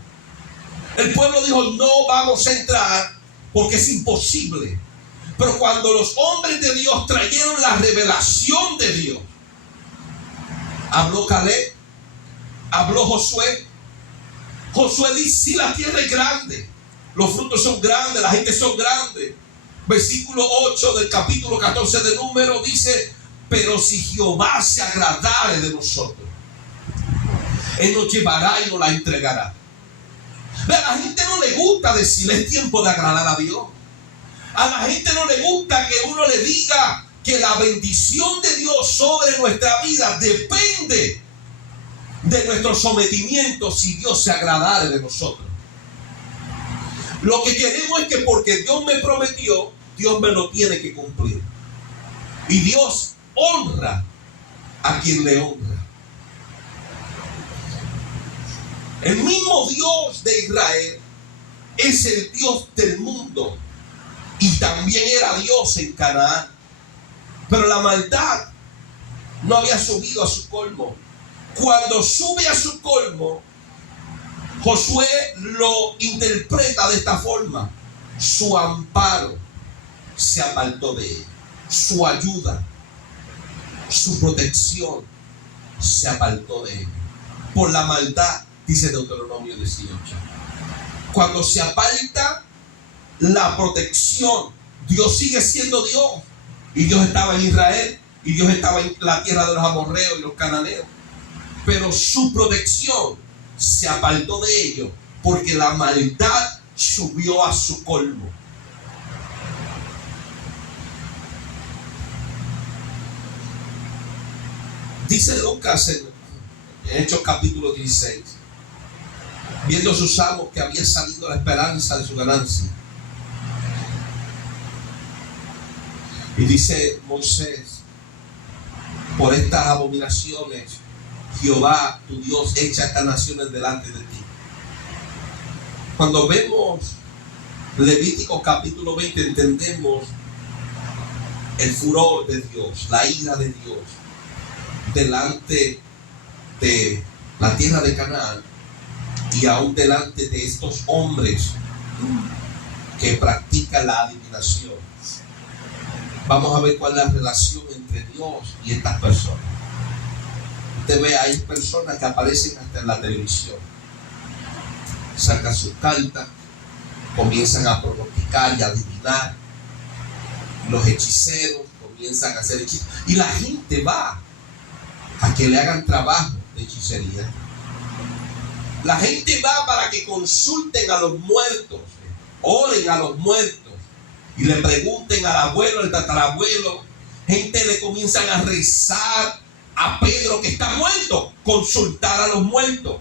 El pueblo dijo, no vamos a entrar porque es imposible. Pero cuando los hombres de Dios trajeron la revelación de Dios, habló Caleb, habló Josué. Josué dice, sí, la tierra es grande, los frutos son grandes, la gente son grandes. Versículo 8 del capítulo 14 de Números dice, pero si Jehová se agradare de nosotros, Él nos llevará y nos la entregará. A la gente no le gusta decir, es tiempo de agradar a Dios. A la gente no le gusta que uno le diga que la bendición de Dios sobre nuestra vida depende de nuestro sometimiento si Dios se agradare de nosotros. Lo que queremos es que porque Dios me prometió, Dios me lo tiene que cumplir. Y Dios honra a quien le honra. El mismo Dios de Israel es el Dios del mundo y también era Dios en Canaán. Pero la maldad no había subido a su colmo. Cuando sube a su colmo, Josué lo interpreta de esta forma: su amparo se apartó de él, su ayuda, su protección se apartó de él por la maldad, dice Deuteronomio 18. Cuando se aparta la protección, Dios sigue siendo Dios, y Dios estaba en Israel, y Dios estaba en la tierra de los amorreos y los cananeos, pero su protección se apartó de ellos porque la maldad subió a su colmo. Dice Lucas en Hechos capítulo 16 viendo a sus amos que había salido la esperanza de su ganancia. Y dice Moisés: por estas abominaciones Jehová tu Dios echa estas naciones delante de ti. Cuando vemos Levítico capítulo 20, entendemos el furor de Dios, la ira de Dios delante de la tierra de Canaán y aún delante de estos hombres que practican la adivinación. Vamos a ver cuál es la relación entre Dios y estas personas. Usted ve, hay personas que aparecen hasta en la televisión, sacan sus cartas, comienzan a pronosticar y a adivinar. Los hechiceros comienzan a hacer hechizos y la gente va a que le hagan trabajo de hechicería. La gente va para que consulten a los muertos, oren a los muertos y le pregunten al abuelo, al tatarabuelo. Gente le comienzan a rezar a Pedro que está muerto, consultar a los muertos.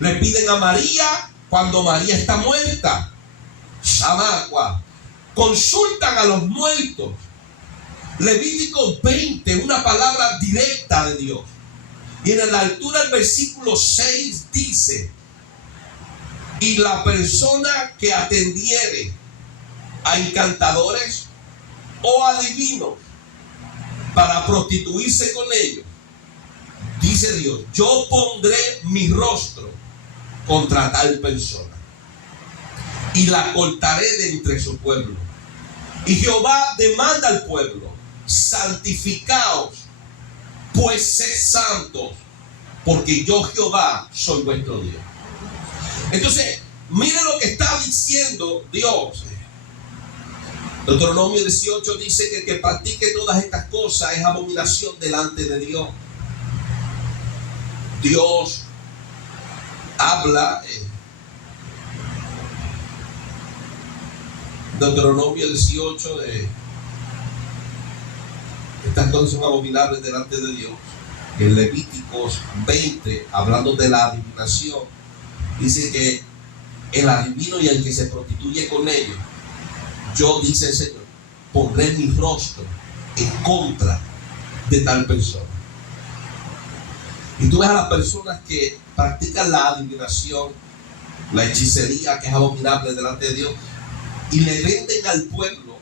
Le piden a María cuando María está muerta. Samacua. Consultan a los muertos. Levítico 20, una palabra directa de Dios. Y en la altura del versículo 6 dice: y la persona que atendiere a encantadores o adivinos para prostituirse con ellos, dice Dios, yo pondré mi rostro contra tal persona y la cortaré de entre su pueblo. Y Jehová demanda al pueblo: santificaos, pues sed santos, porque yo Jehová soy vuestro Dios. Entonces, miren lo que está diciendo Dios. Deuteronomio 18 dice que el que practique todas estas cosas es abominación delante de Dios. Dios habla Deuteronomio 18 de estas cosas son abominables delante de Dios. En Levíticos 20, hablando de la adivinación, dice que el adivino y el que se prostituye con ellos, yo, dice el Señor, pondré mi rostro en contra de tal persona. Y tú ves a las personas que practican la adivinación, la hechicería, que es abominable delante de Dios, y le venden al pueblo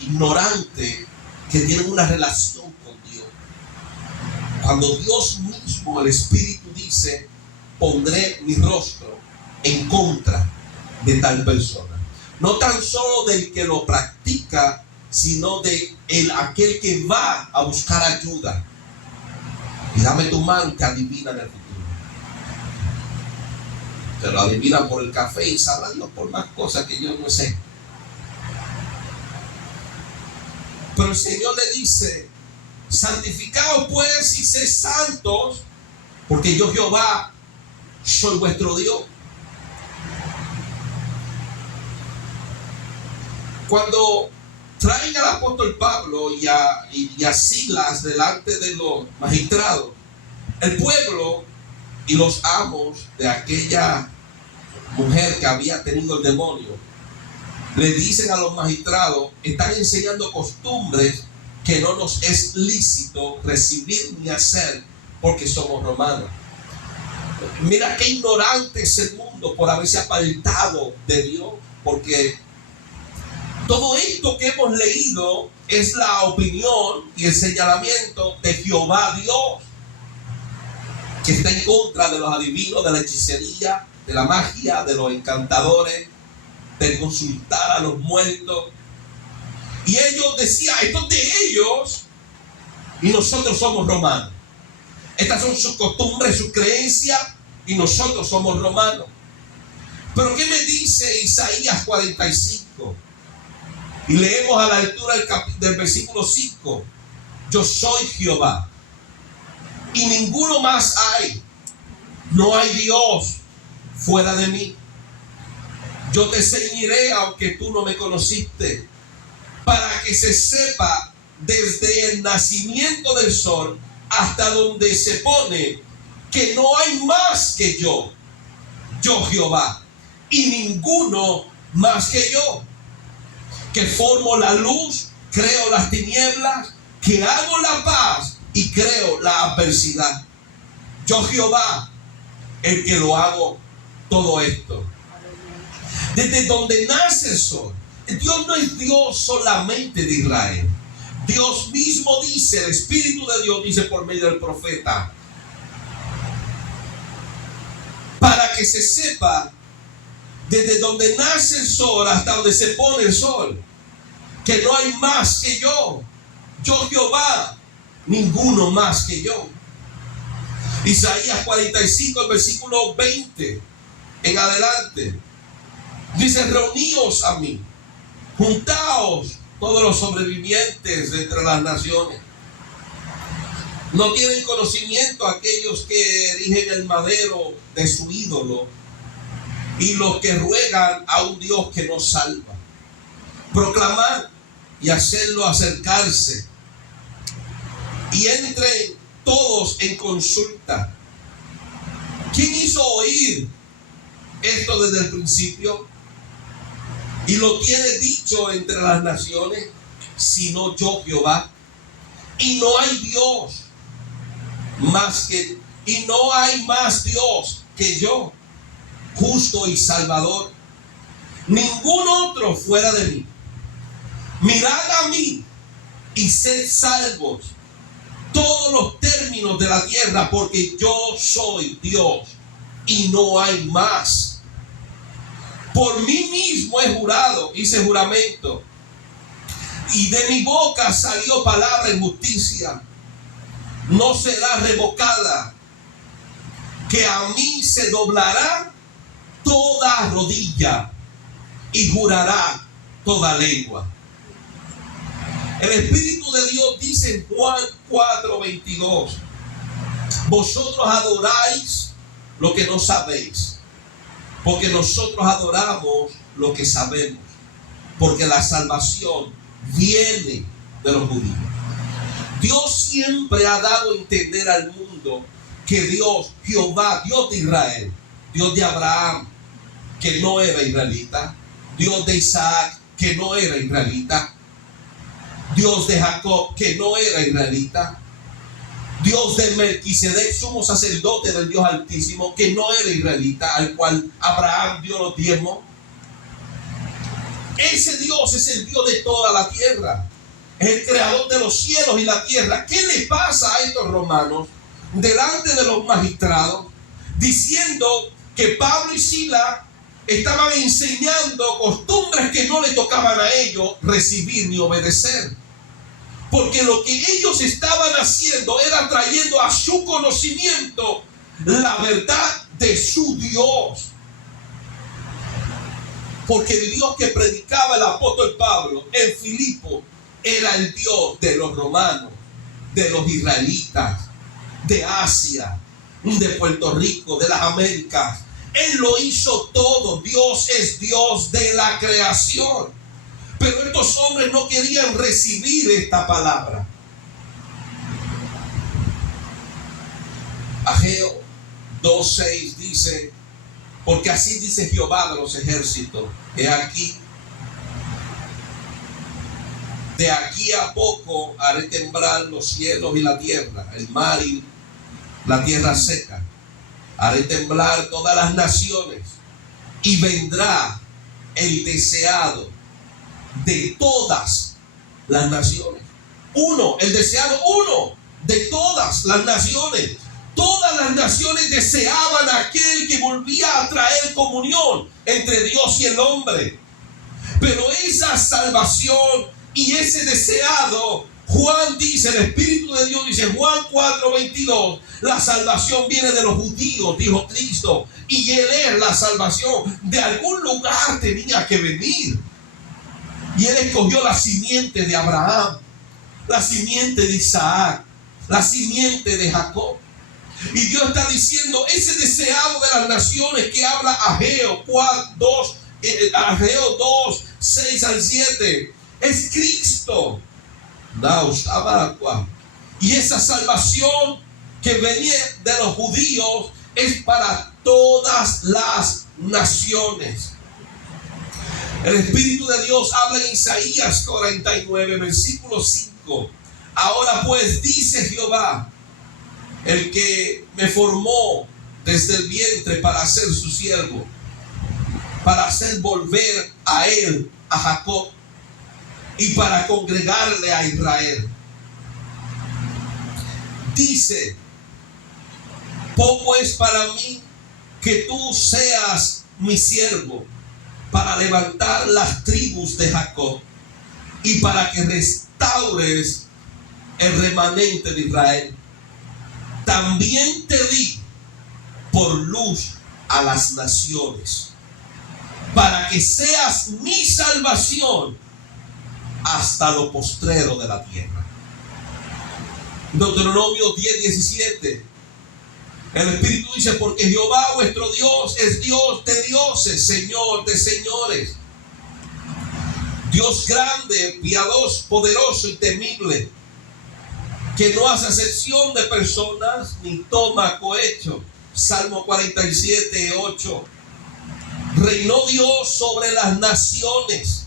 ignorante que tienen una relación con Dios. Cuando Dios mismo, el Espíritu, dice: pondré mi rostro en contra de tal persona. No tan solo del que lo practica, sino de aquel que va a buscar ayuda. Y dame tu mano que adivina en el futuro. Te lo adivina por el café y sabrá Dios por más cosas que yo no sé. Pero el Señor le dice: santificaos pues y sed santos, porque yo Jehová soy vuestro Dios. Cuando traen al apóstol Pablo y a Silas delante de los magistrados, el pueblo y los amos de aquella mujer que había tenido el demonio le dicen a los magistrados: están enseñando costumbres que no nos es lícito recibir ni hacer porque somos romanos. Mira qué ignorante es el mundo por haberse apartado de Dios, porque todo esto que hemos leído es la opinión y el señalamiento de Jehová Dios, que está en contra de los adivinos, de la hechicería, de la magia, de los encantadores, de consultar a los muertos. Y ellos decían: esto es de ellos y nosotros somos romanos. Estas son sus costumbres, sus creencias, y nosotros somos romanos. Pero ¿qué me dice Isaías 45? Y leemos a la altura del versículo 5: yo soy Jehová y ninguno más hay, no hay Dios fuera de mí. Yo te ceñiré aunque tú no me conociste, para que se sepa desde el nacimiento del sol hasta donde se pone que no hay más que yo. yo Jehová, y ninguno más que yo, que formo la luz, creo las tinieblas, que hago la paz y creo la adversidad. Yo Jehová, el que lo hago todo esto. Desde donde nace el sol, Dios no es Dios solamente de Israel. Dios mismo dice, el Espíritu de Dios dice por medio del profeta, para que se sepa desde donde nace el sol hasta donde se pone el sol, que no hay más que yo Jehová, ninguno más que yo. Isaías 45, el versículo 20 en adelante, dice: reuníos a mí, juntaos todos los sobrevivientes de entre las naciones. No tienen conocimiento aquellos que erigen el madero de su ídolo y los que ruegan a un Dios que no salva. Proclamad y hacerlo acercarse, y entren todos en consulta. ¿Quién hizo oír esto desde el principio? Y lo tiene dicho entre las naciones, sino yo Jehová. Y no hay Dios más que, y no hay más Dios que yo, justo y salvador, ningún otro fuera de mí. Mirad a mí y sed salvos todos los términos de la tierra, porque yo soy Dios y no hay más. Por mí mismo he jurado, hice juramento, y de mi boca salió palabra en justicia. No será revocada, que a mí se doblará toda rodilla y jurará toda lengua. El Espíritu de Dios dice en Juan 4:22: vosotros adoráis lo que no sabéis, porque nosotros adoramos lo que sabemos, porque la salvación viene de los judíos. Dios siempre ha dado a entender al mundo que Dios, Jehová, Dios de Israel, Dios de Abraham, que no era israelita, Dios de Isaac, que no era israelita, Dios de Jacob, que no era israelita, Dios de Melquisedec, sumo sacerdote del Dios Altísimo, que no era israelita, al cual Abraham dio los diezmos. Ese Dios es el Dios de toda la tierra, es el creador de los cielos y la tierra. ¿Qué le pasa a estos romanos delante de los magistrados, diciendo que Pablo y Silas estaban enseñando costumbres que no le tocaban a ellos recibir ni obedecer? Porque lo que ellos estaban haciendo era trayendo a su conocimiento la verdad de su Dios. Porque el Dios que predicaba el apóstol Pablo en Filipo era el Dios de los romanos, de los israelitas, de Asia, de Puerto Rico, de las Américas. Él lo hizo todo. Dios es Dios de la creación. Pero estos hombres no querían recibir esta palabra. Ageo 2:6 dice: porque así dice Jehová de los ejércitos, he aquí, de aquí a poco haré temblar los cielos y la tierra, el mar y la tierra seca. Haré temblar todas las naciones, y vendrá el deseado de todas las naciones. El deseado de todas las naciones. Todas las naciones deseaban a aquel que volvía a traer comunión entre Dios y el hombre. Pero esa salvación y ese deseado, Juan dice, el Espíritu de Dios dice, Juan 4:22, la salvación viene de los judíos, dijo Cristo, y Él es la salvación. De algún lugar tenía que venir. Y Él escogió la simiente de Abraham, la simiente de Isaac, la simiente de Jacob. Y Dios está diciendo, ese deseado de las naciones que habla Ageo 2:6-7, es Cristo. Y esa salvación que venía de los judíos es para todas las naciones. El Espíritu de Dios habla en Isaías 49, versículo 5. Ahora pues, dice Jehová, el que me formó desde el vientre para ser su siervo, para hacer volver a él, a Jacob, y para congregarle a Israel. Dice, poco es para mí que tú seas mi siervo, para levantar las tribus de Jacob y para que restaures el remanente de Israel. También te di por luz a las naciones, para que seas mi salvación hasta lo postrero de la tierra. Deuteronomio 10:17. El Espíritu dice, porque Jehová vuestro Dios es Dios de dioses, Señor de señores, Dios grande, piadoso, poderoso y temible, que no hace acepción de personas ni toma cohecho. Salmo 47:8. Reinó Dios sobre las naciones,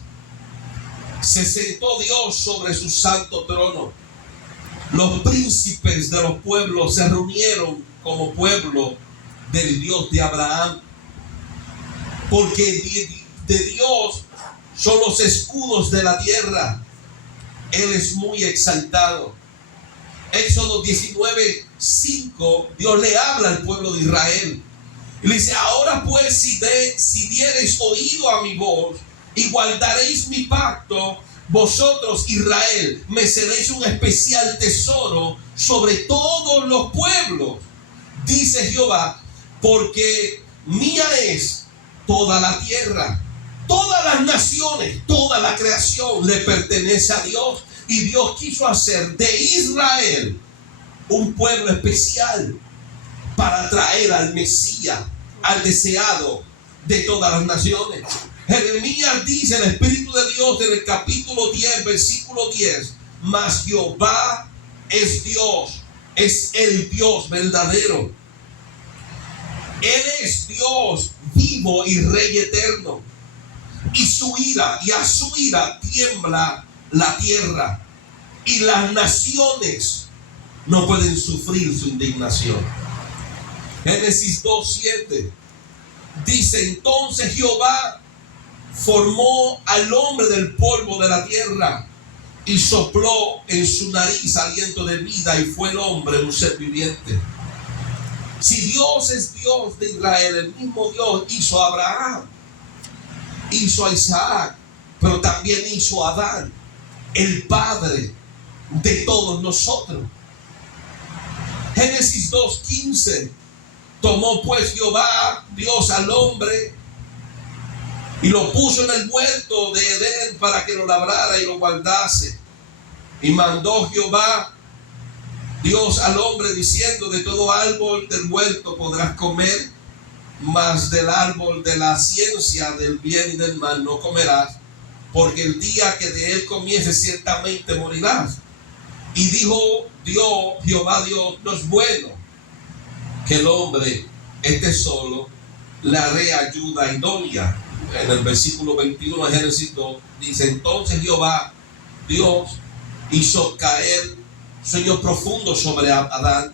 se sentó Dios sobre su santo trono. Los príncipes de los pueblos se reunieron como pueblo del Dios de Abraham, porque de Dios son los escudos de la tierra. Él es muy exaltado. Éxodo 19:5, Dios le habla al pueblo de Israel y le dice, ahora pues si diereis oído a mi voz y guardaréis mi pacto, vosotros, Israel, me seréis un especial tesoro sobre todos los pueblos, dice Jehová, porque mía es toda la tierra, todas las naciones, toda la creación le pertenece a Dios. Y Dios quiso hacer de Israel un pueblo especial para traer al Mesías, al deseado de todas las naciones. Jeremías dice, el Espíritu de Dios en el capítulo 10, versículo 10, mas Jehová es Dios, es el Dios verdadero. Él es Dios vivo y Rey eterno. Y su ira, y a su ira tiembla la tierra, y las naciones no pueden sufrir su indignación. Génesis 2:7 dice, entonces Jehová formó al hombre del polvo de la tierra y sopló en su nariz aliento de vida, y fue el hombre un ser viviente. Si Dios es Dios de Israel, el mismo Dios hizo a Abraham, hizo a Isaac, pero también hizo a Adán, el padre de todos nosotros. Génesis 2:15, tomó pues Jehová Dios al hombre y lo puso en el huerto de Edén para que lo labrara y lo guardase. Y mandó Jehová Dios al hombre diciendo, de todo árbol del huerto podrás comer, mas del árbol de la ciencia del bien y del mal no comerás, porque el día que de él comieses ciertamente morirás. Y dijo Dios, Jehová Dios, no es bueno que el hombre esté solo, le haré ayuda idónea. En el versículo 21 de Génesis 2 dice, entonces Jehová Dios hizo caer sueño profundo sobre Adán,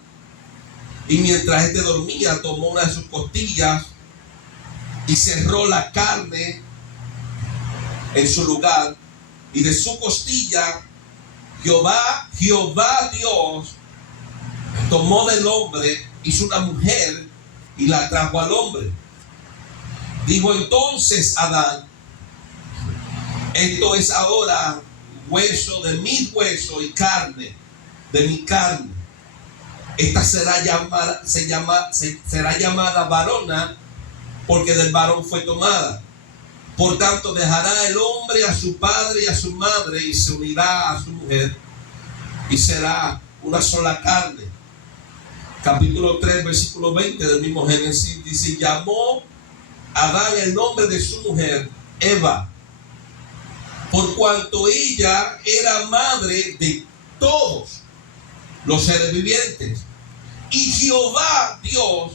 y mientras éste dormía tomó una de sus costillas y cerró la carne en su lugar, y de su costilla Jehová Dios tomó del hombre, hizo una mujer y la trajo al hombre. Dijo entonces Adán, esto es ahora hueso de mi hueso y carne de mi carne. Esta será llamada varona, porque del varón fue tomada. Por tanto dejará el hombre a su padre y a su madre y se unirá a su mujer y será una sola carne. Capítulo 3, versículo 20 del mismo Génesis dice, llamó Adán el nombre de su mujer Eva, por cuanto ella era madre de todos los seres vivientes. Y Jehová Dios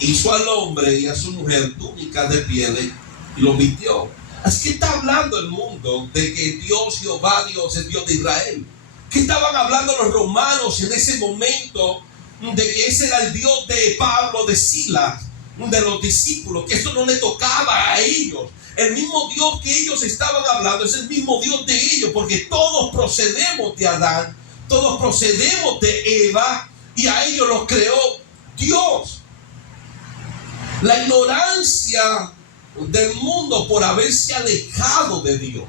hizo al hombre y a su mujer túnicas de pieles y los vistió. Así que está hablando el mundo de que Dios, Jehová, Dios, es Dios de Israel. ¿Qué estaban hablando los romanos en ese momento? De que ese era el Dios de Pablo, de Silas, de los discípulos, que eso no le tocaba a ellos. El mismo Dios que ellos estaban hablando es el mismo Dios de ellos, porque todos procedemos de Adán, todos procedemos de Eva, y a ellos los creó Dios. La ignorancia del mundo por haberse alejado de Dios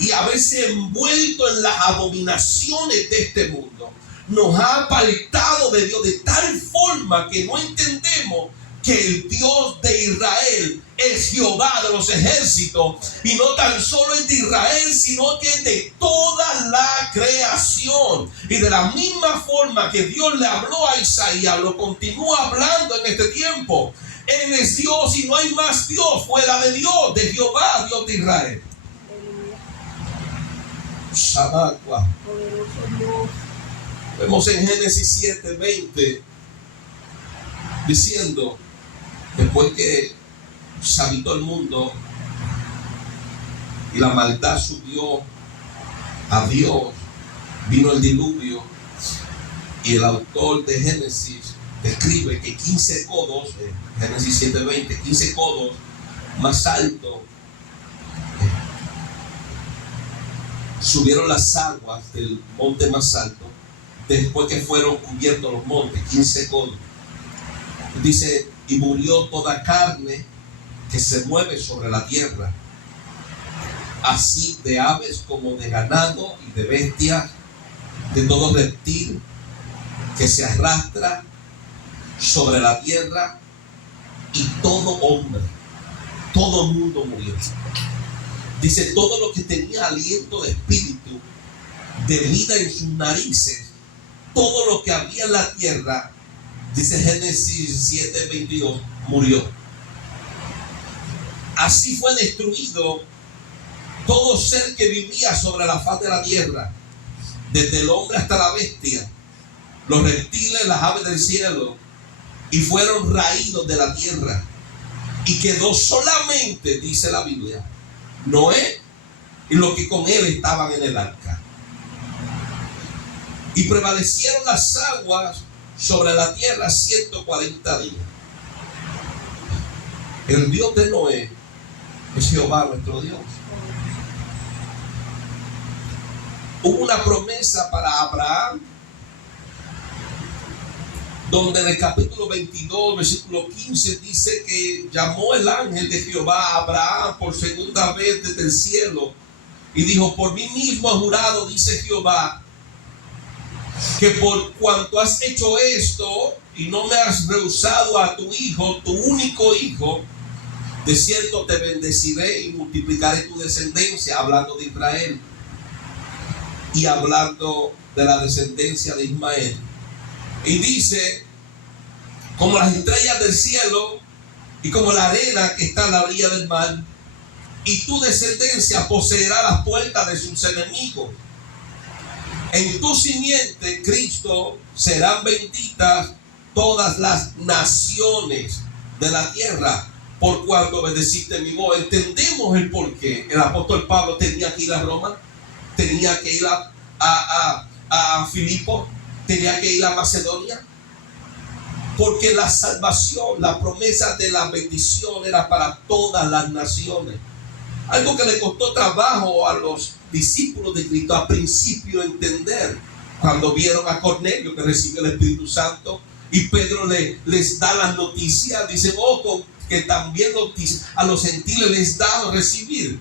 y haberse envuelto en las abominaciones de este mundo nos ha apartado de Dios de tal forma que no entendemos que el Dios de Israel es Jehová de los ejércitos, y no tan solo es de Israel, sino que es de toda la creación. Y de la misma forma que Dios le habló a Isaías, lo continúa hablando en este tiempo. Él es Dios y no hay más Dios fuera de Dios, de Jehová, Dios de Israel. Shabbat. Vemos en Génesis 7:20 diciendo, después que se habitó el mundo y la maldad subió a Dios, vino el diluvio, y el autor de Génesis describe que 15 codos, Génesis 7:20, 15 codos más alto, subieron las aguas del monte más alto después que fueron cubiertos los montes, 15 codos. Dice, y murió toda carne que se mueve sobre la tierra, así de aves como de ganado y de bestias, de todo reptil que se arrastra sobre la tierra, y todo hombre, todo mundo murió. Dice, todo lo que tenía aliento de espíritu, de vida en sus narices, todo lo que había en la tierra, dice Génesis 7:22, murió. Así fue destruido todo ser que vivía sobre la faz de la tierra, desde el hombre hasta la bestia, los reptiles, las aves del cielo, y fueron raídos de la tierra. Y quedó solamente, dice la Biblia, Noé y los que con él estaban en el arca. Y prevalecieron las aguas sobre la tierra 140 días. El Dios de Noé es Jehová nuestro Dios. Hubo una promesa para Abraham, donde en el capítulo 22, versículo 15, dice que llamó el ángel de Jehová a Abraham por segunda vez desde el cielo y dijo, por mí mismo he jurado, dice Jehová, que por cuanto has hecho esto y no me has rehusado a tu hijo, tu único hijo, de cierto te bendeciré y multiplicaré tu descendencia, hablando de Israel y hablando de la descendencia de Ismael. Y dice, como las estrellas del cielo y como la arena que está a la orilla del mar, y tu descendencia poseerá las puertas de sus enemigos. En tu simiente, Cristo, serán benditas todas las naciones de la tierra, por cuanto obedeciste mi voz. Entendemos el porqué. El apóstol Pablo tenía que ir a Roma, tenía que ir a Filipo, tenía que ir a Macedonia, porque la salvación, la promesa de la bendición era para todas las naciones. Algo que le costó trabajo a los discípulos de Cristo al principio entender, cuando vieron a Cornelio que recibió el Espíritu Santo y Pedro les da las noticias, dice, que también a los gentiles les da recibir.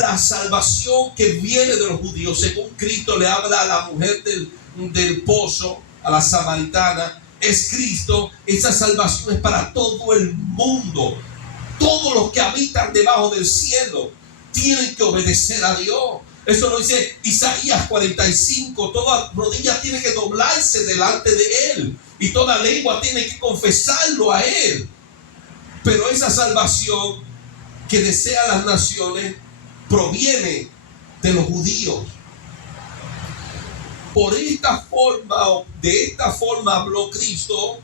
La salvación que viene de los judíos, según Cristo le habla a la mujer del pozo, a la samaritana, es Cristo. Esa salvación es para todo el mundo. Todos los que habitan debajo del cielo tienen que obedecer a Dios. Eso lo dice Isaías 45. Toda rodilla tiene que doblarse delante de Él y toda lengua tiene que confesarlo a Él. Pero esa salvación que desean las naciones proviene de los judíos. De esta forma habló Cristo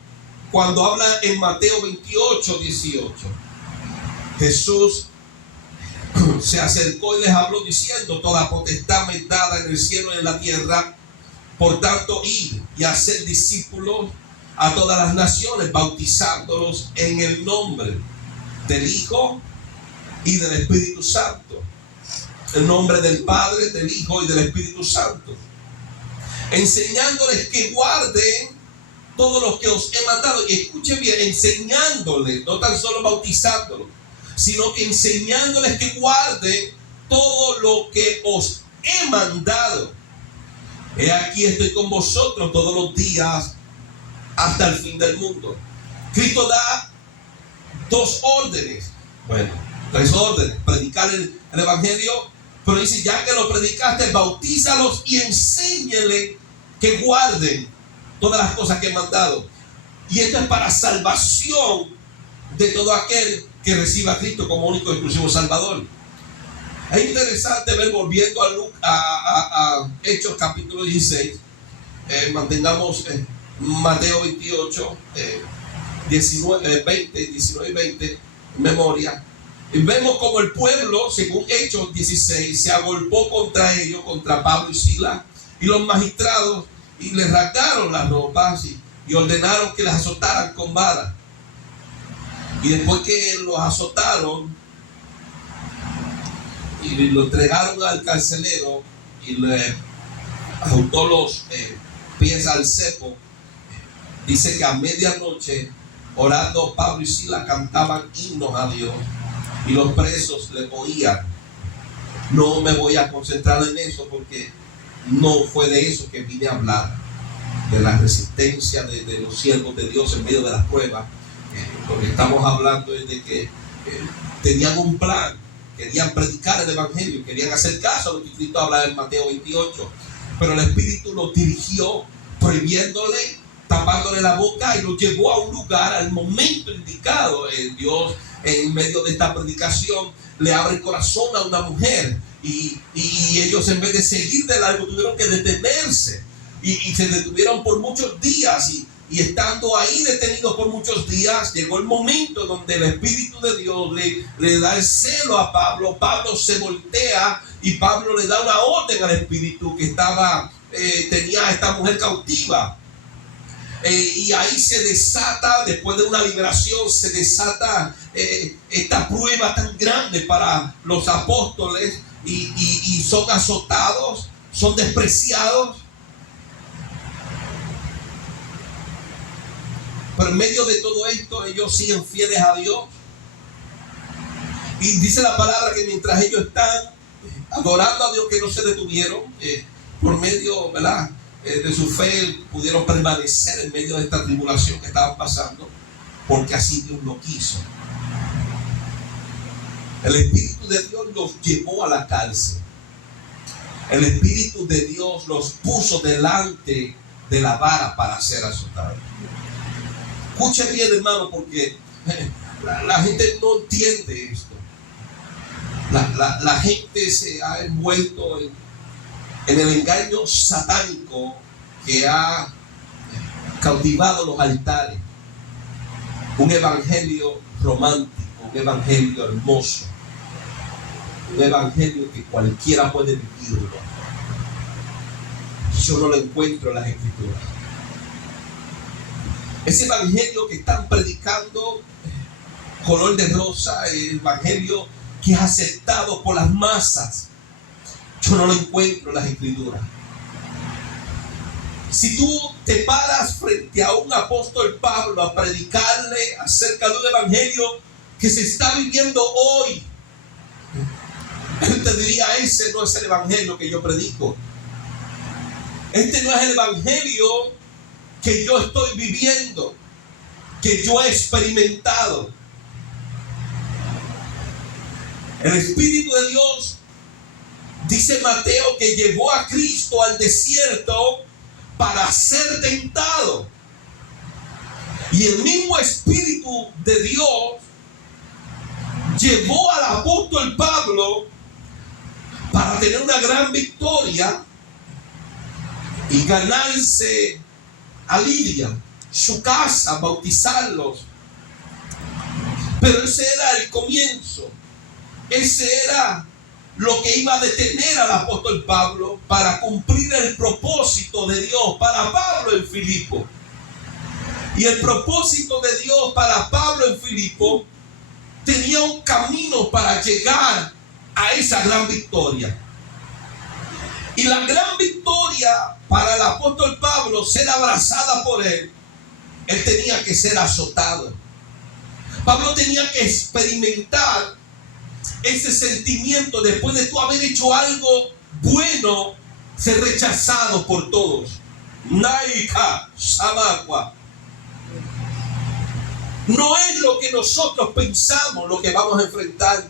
cuando habla en Mateo 28, 18. Jesús se acercó y les habló diciendo: toda potestad me es dada en el cielo y en la tierra. Por tanto, id y haced discípulos a todas las naciones, bautizándolos en el nombre del Hijo y del Espíritu Santo. El nombre del Padre, del Hijo y del Espíritu Santo. Enseñándoles que guarden todo lo que os he mandado. Y escuchen bien, enseñándoles, no tan solo bautizándolos, sino que enseñándoles que guarden todo lo que os he mandado. He aquí estoy con vosotros todos los días hasta el fin del mundo. Cristo da dos órdenes, bueno, tres órdenes: predicar el evangelio, pero dice: ya que lo predicaste, bautízalos y enséñale que guarden todas las cosas que he mandado. Y esto es para salvación de todo aquel que reciba a Cristo como único y exclusivo Salvador. Es interesante ver, volviendo a Hechos capítulo 16, mantengamos Mateo 28, 19 y 20 en memoria. Y vemos como el pueblo, según Hechos 16, se agolpó contra ellos, contra Pablo y Silas, y los magistrados, y les rasgaron las ropas y ordenaron que las azotaran con varas. Y después que los azotaron y lo entregaron al carcelero y le juntó los pies al cepo, dice que a medianoche, orando, Pablo y Silas cantaban himnos a Dios y los presos le oían. No me voy a concentrar en eso porque no fue de eso que vine a hablar, de la resistencia de los siervos de Dios en medio de las pruebas. Lo que estamos hablando es de que tenían un plan, querían predicar el evangelio, querían hacer caso a lo que Cristo habla en Mateo 28, pero el Espíritu los dirigió, prohibiéndole, tapándole la boca, y los llevó a un lugar al momento indicado. Dios, en medio de esta predicación, le abre el corazón a una mujer, y ellos, en vez de seguir de largo, tuvieron que detenerse, y se detuvieron por muchos días, y estando ahí detenidos por muchos días, llegó el momento donde el Espíritu de Dios le da el celo a Pablo. Pablo se voltea y Pablo le da una orden al Espíritu que tenía a esta mujer cautiva. Y ahí se desata, después de una liberación, se desata esta prueba tan grande para los apóstoles, y son azotados, son despreciados. Pero en medio de todo esto, ellos siguen fieles a Dios. Y dice la palabra que mientras ellos están adorando a Dios, que no se detuvieron, por medio, ¿verdad?, de su fe, pudieron permanecer en medio de esta tribulación que estaban pasando, porque así Dios lo quiso. El Espíritu de Dios los llevó a la cárcel. El Espíritu de Dios los puso delante de la vara para ser azotados. Escuche bien, hermano, porque la gente no entiende esto. La gente se ha envuelto en el engaño satánico que ha cautivado los altares. Un evangelio romántico, un evangelio hermoso, un evangelio que cualquiera puede vivirlo. Yo no lo encuentro en las Escrituras. Ese evangelio que están predicando, color de rosa, el evangelio que es aceptado por las masas, yo no lo encuentro en las Escrituras. Si tú te paras frente a un apóstol Pablo a predicarle acerca de un evangelio que se está viviendo hoy, él te diría: ese no es el evangelio que yo predico. Este no es el evangelio que yo estoy viviendo, que yo he experimentado. El Espíritu de Dios, dice Mateo, que llevó a Cristo al desierto para ser tentado. Y el mismo Espíritu de Dios llevó al apóstol Pablo para tener una gran victoria y ganarse a Lidia, su casa, bautizarlos. Pero ese era el comienzo. Ese era lo que iba a detener al apóstol Pablo para cumplir el propósito de Dios para Pablo en Filipo. Y el propósito de Dios para Pablo en Filipo tenía un camino para llegar a esa gran victoria. Y la gran victoria para el apóstol Pablo, ser abrazada por él tenía que ser azotado. Pablo tenía que experimentar ese sentimiento después de tú haber hecho algo bueno, ser rechazado por todos. Naika Samakwa. No es lo que nosotros pensamos lo que vamos a enfrentar.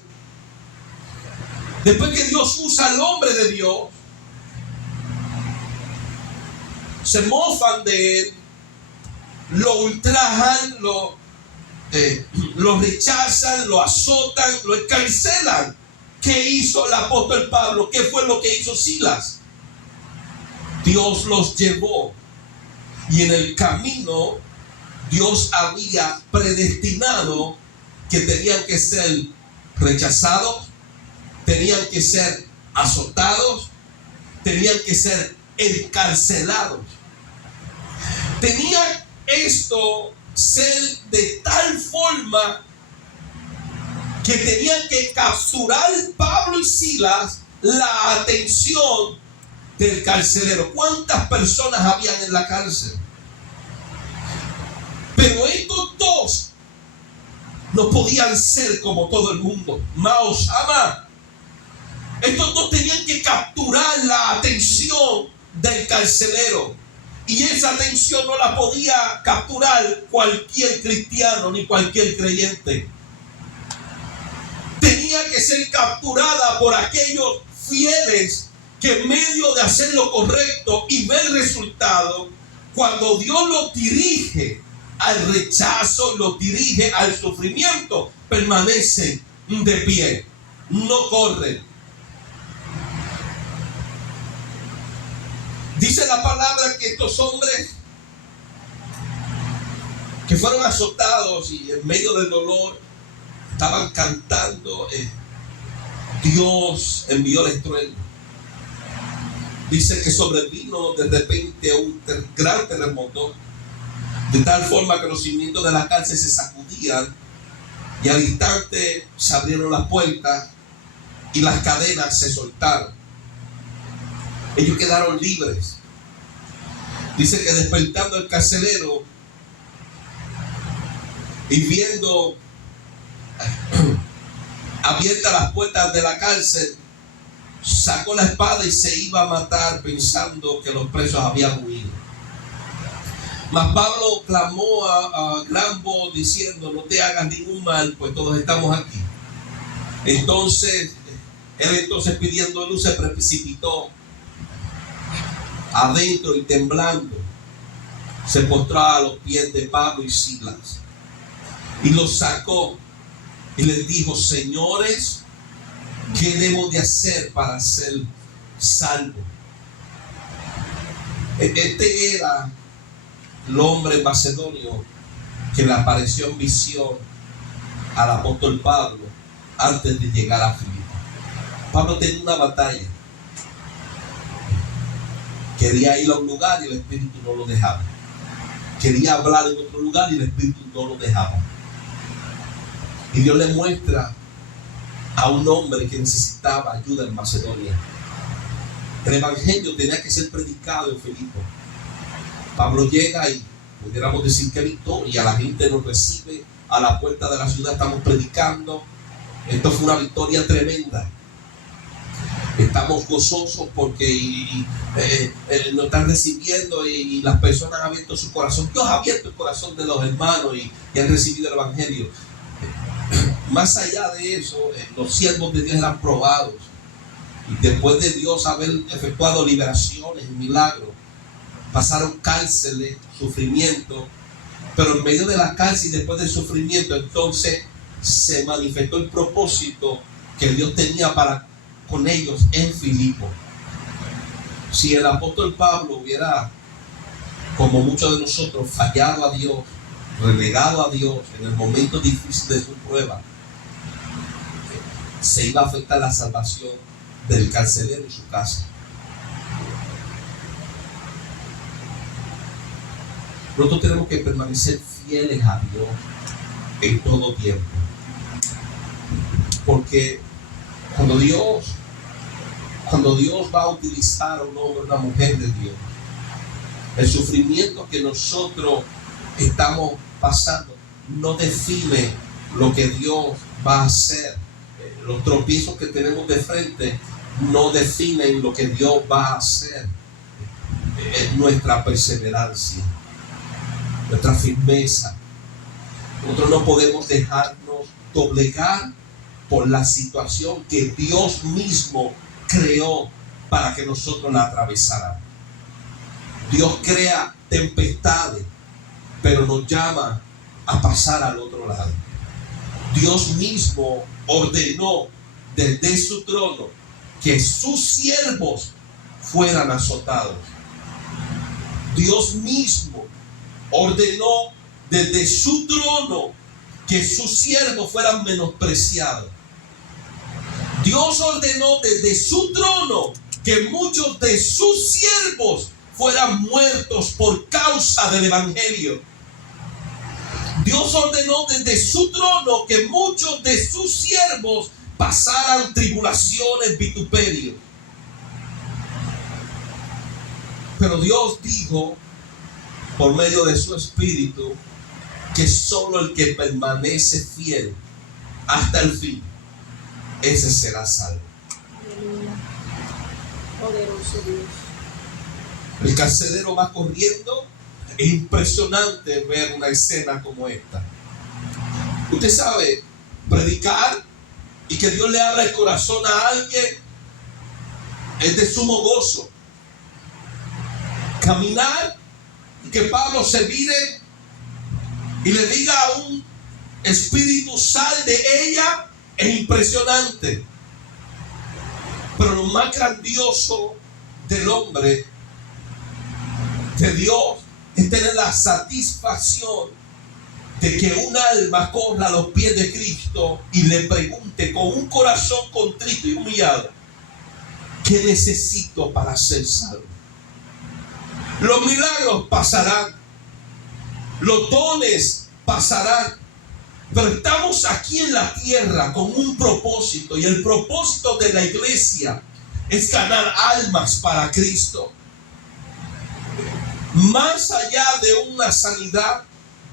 Después que Dios usa al hombre de Dios, se mofan de él, lo ultrajan, lo rechazan, lo azotan, lo encarcelan. ¿Qué hizo el apóstol Pablo? ¿Qué fue lo que hizo Silas? Dios los llevó y en el camino Dios había predestinado que tenían que ser rechazados, tenían que ser azotados, tenían que ser encarcelados. Tenía esto ser de tal forma que tenían que capturar Pablo y Silas la atención del carcelero. ¿Cuántas personas habían en la cárcel? Pero estos dos no podían ser como todo el mundo. Maosama. Estos dos tenían que capturar la atención del carcelero. Y esa atención no la podía capturar cualquier cristiano ni cualquier creyente. Tenía que ser capturada por aquellos fieles que en medio de hacer lo correcto y ver resultado, cuando Dios los dirige al rechazo, los dirige al sufrimiento, permanecen de pie, no corren. Dice la palabra que estos hombres que fueron azotados y en medio del dolor estaban cantando, Dios envió el estruendo. Dice que sobrevino de repente un gran terremoto, de tal forma que los cimientos de la cárcel se sacudían y al instante se abrieron las puertas y las cadenas se soltaron. Ellos quedaron libres. Dice que despertando el carcelero y viendo abiertas las puertas de la cárcel, sacó la espada y se iba a matar pensando que los presos habían huido. Mas Pablo clamó a gran voz diciendo: no te hagas ningún mal, pues todos estamos aquí. Entonces él pidiendo luz se precipitó adentro y temblando se postró a los pies de Pablo y Silas y los sacó y les dijo: señores, ¿qué debo de hacer para ser salvo? Este era el hombre macedonio que le apareció en visión al apóstol Pablo antes de llegar a Filipo. Pablo tenía una batalla. Quería ir a un lugar y el Espíritu no lo dejaba. Quería hablar en otro lugar y el Espíritu no lo dejaba. Y Dios le muestra a un hombre que necesitaba ayuda en Macedonia. El evangelio tenía que ser predicado en Filipo. Pablo llega y pudiéramos decir que victoria. La gente nos recibe a la puerta de la ciudad, estamos predicando. Esto fue una victoria tremenda. Estamos gozosos porque nos están recibiendo y las personas han abierto su corazón. Dios ha abierto el corazón de los hermanos y han recibido el evangelio. Más allá de eso, los siervos de Dios eran probados. Y después de Dios haber efectuado liberaciones y milagros, pasaron cárceles, sufrimiento. Pero en medio de la cárcel y después del sufrimiento, entonces se manifestó el propósito que Dios tenía para con ellos en Filipo. Si el apóstol Pablo hubiera como muchos de nosotros, fallado a Dios, renegado a Dios en el momento difícil de su prueba, se iba a afectar la salvación del carcelero y su casa. Nosotros tenemos que permanecer fieles a Dios en todo tiempo, porque cuando Dios va a utilizar a un hombre o una mujer de Dios, el sufrimiento que nosotros estamos pasando no define lo que Dios va a hacer. Los tropiezos que tenemos de frente no definen lo que Dios va a hacer. Es nuestra perseverancia, nuestra firmeza. Nosotros no podemos dejarnos doblegar por la situación que Dios mismo creó para que nosotros la atravesáramos. Dios crea tempestades, pero nos llama a pasar al otro lado. Dios mismo ordenó desde su trono que sus siervos fueran azotados. Dios mismo ordenó desde su trono que sus siervos fueran menospreciados. Dios ordenó desde su trono que muchos de sus siervos fueran muertos por causa del evangelio. Dios ordenó desde su trono que muchos de sus siervos pasaran tribulaciones, vituperios. Pero Dios dijo, por medio de su Espíritu, que solo el que permanece fiel hasta el fin, ese será salvo. Aleluya. Poderoso Dios. El carcelero va corriendo. Es impresionante ver una escena como esta. Usted sabe, predicar y que Dios le abra el corazón a alguien es de sumo gozo. Caminar y que Pablo se vire y le diga a un espíritu, sal de ella, es impresionante. Pero lo más grandioso del hombre, de Dios, es tener la satisfacción de que un alma corra a los pies de Cristo y le pregunte con un corazón contrito y humillado, ¿qué necesito para ser salvo? Los milagros pasarán, los dones pasarán, pero estamos aquí en la tierra con un propósito, y el propósito de la iglesia es ganar almas para Cristo. Más allá de una sanidad,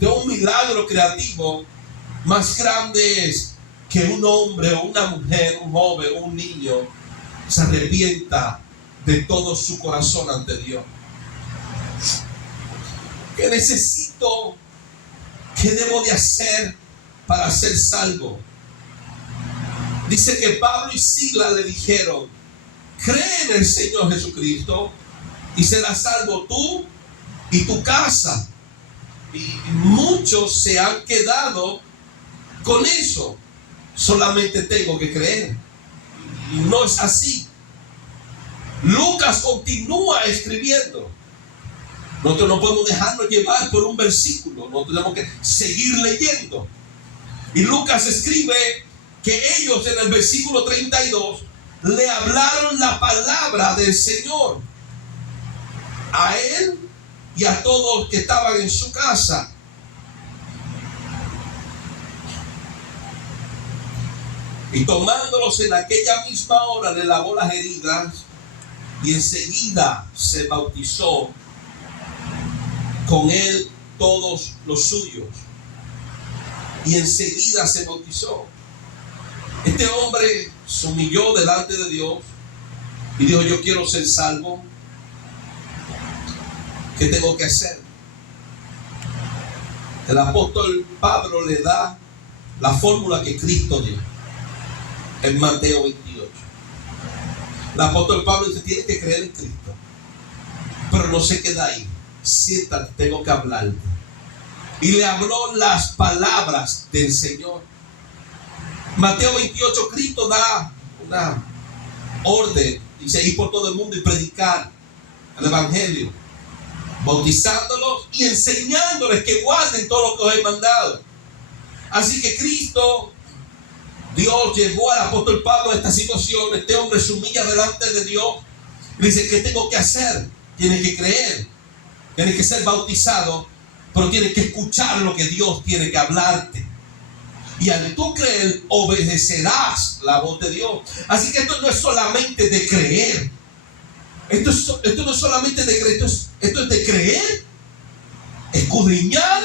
de un milagro creativo, más grande es que un hombre o una mujer, un joven o un niño se arrepienta de todo su corazón ante Dios. ¿Qué necesito? ¿Qué debo de hacer para ser salvo? Dice que Pablo y Silas le dijeron, cree en el Señor Jesucristo y serás salvo tú y tu casa. Y muchos se han quedado con eso. Solamente tengo que creer. Y no es así. Lucas continúa escribiendo. Nosotros no podemos dejarnos llevar por un versículo. Nosotros tenemos que seguir leyendo. Y Lucas escribe que ellos en el versículo 32 le hablaron la palabra del Señor a él y a todos que estaban en su casa. Y tomándolos en aquella misma hora le lavó las heridas y enseguida se bautizó con él todos los suyos. Y enseguida se bautizó. Este hombre se humilló delante de Dios y dijo, yo quiero ser salvo. ¿Qué tengo que hacer? El apóstol Pablo le da la fórmula que Cristo dio en Mateo 28. El apóstol Pablo dice, tienes que creer en Cristo. Pero no se queda ahí. Siéntate, tengo que hablarte. Y le habló las palabras del Señor. Mateo 28, Cristo da una orden. Dice, ir por todo el mundo y predicar el evangelio. bautizándolos y enseñándoles que guarden todo lo que os he mandado. Así que Cristo, Dios llevó al apóstol Pablo a esta situación. Este hombre se humilla delante de Dios y dice: ¿qué tengo que hacer? Tienes que creer, tienes que ser bautizado, pero tienes que escuchar lo que Dios tiene que hablarte. Y al tú creer, obedecerás la voz de Dios. Así que esto no es solamente de creer. Esto no es solamente de creer, esto es de creer, escudriñar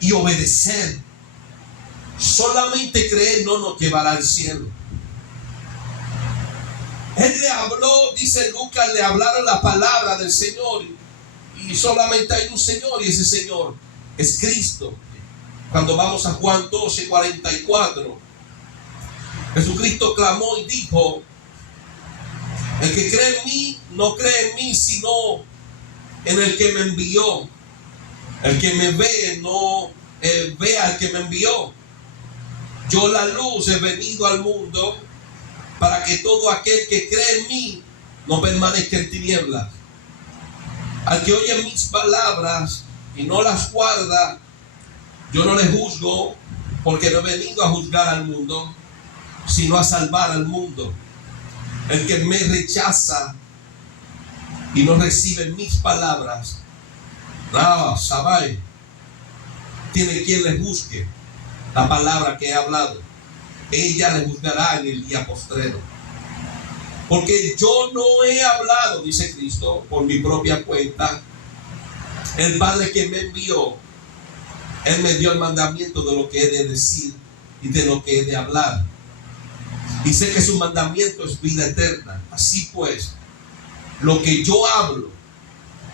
y obedecer. Solamente creer no nos llevará al cielo. Él le habló, dice Lucas, le hablaron la palabra del Señor. Y solamente hay un Señor, y ese Señor es Cristo. Cuando vamos a Juan 12:44, Jesucristo clamó y dijo: el que cree en mí, no cree en mí, sino en el que me envió. El que me ve, no ve al que me envió. Yo, la luz, he venido al mundo para que todo aquel que cree en mí no permanezca en tinieblas. Al que oye mis palabras y no las guarda, yo no le juzgo, porque no he venido a juzgar al mundo, sino a salvar al mundo. El que me rechaza y no recibe mis palabras, tiene quien le juzgue la palabra que he hablado. Ella le juzgará en el día postrero. Porque yo no he hablado, dice Cristo, por mi propia cuenta. El Padre que me envió, Él me dio el mandamiento de lo que he de decir y de lo que he de hablar. Y sé que su mandamiento es vida eterna. Así pues, lo que yo hablo,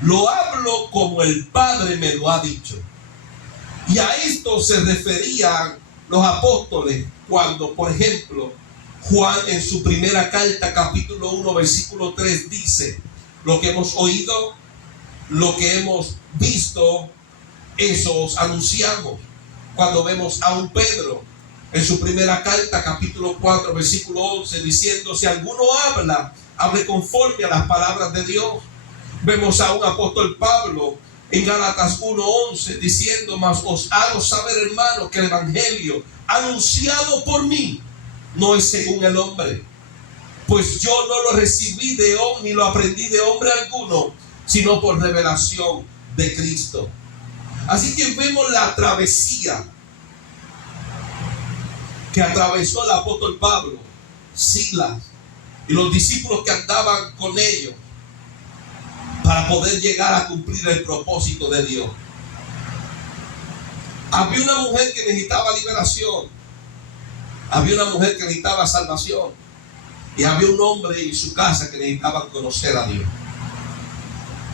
lo hablo como el Padre me lo ha dicho. Y a esto se referían los apóstoles cuando, por ejemplo, Juan en su primera carta, capítulo 1, versículo 3, dice: lo que hemos oído, lo que hemos visto, eso os anunciamos. Cuando vemos a un Pedro en su primera carta, capítulo 4, versículo 11, diciendo: si alguno habla, hable conforme a las palabras de Dios. Vemos a un apóstol Pablo en Gálatas 1:11 diciendo: mas os hago saber, hermanos, que el evangelio anunciado por mí no es según el hombre, pues yo no lo recibí de hombre ni lo aprendí de hombre alguno, sino por revelación de Cristo. Así que vemos la travesía que atravesó el apóstol Pablo, Silas y los discípulos que andaban con ellos para poder llegar a cumplir el propósito de Dios. Había una mujer que necesitaba liberación, había una mujer que necesitaba salvación, y había un hombre y su casa que necesitaban conocer a Dios.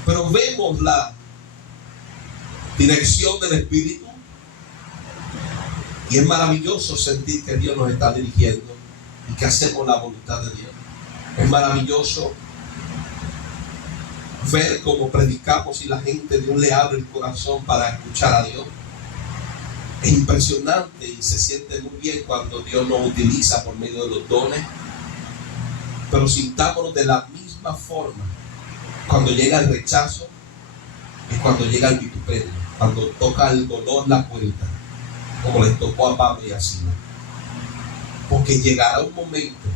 Pero vemos la dirección del Espíritu, y es maravilloso sentir que Dios nos está dirigiendo y que hacemos la voluntad de Dios. Es maravilloso ver cómo predicamos y la gente, Dios le abre el corazón para escuchar a Dios. Es impresionante y se siente muy bien cuando Dios nos utiliza por medio de los dones. Pero sintámonos de la misma forma cuando llega el rechazo y cuando llega el vituperio, cuando toca el dolor la puerta, como les tocó a Pablo y a Silas. Porque llegará un momento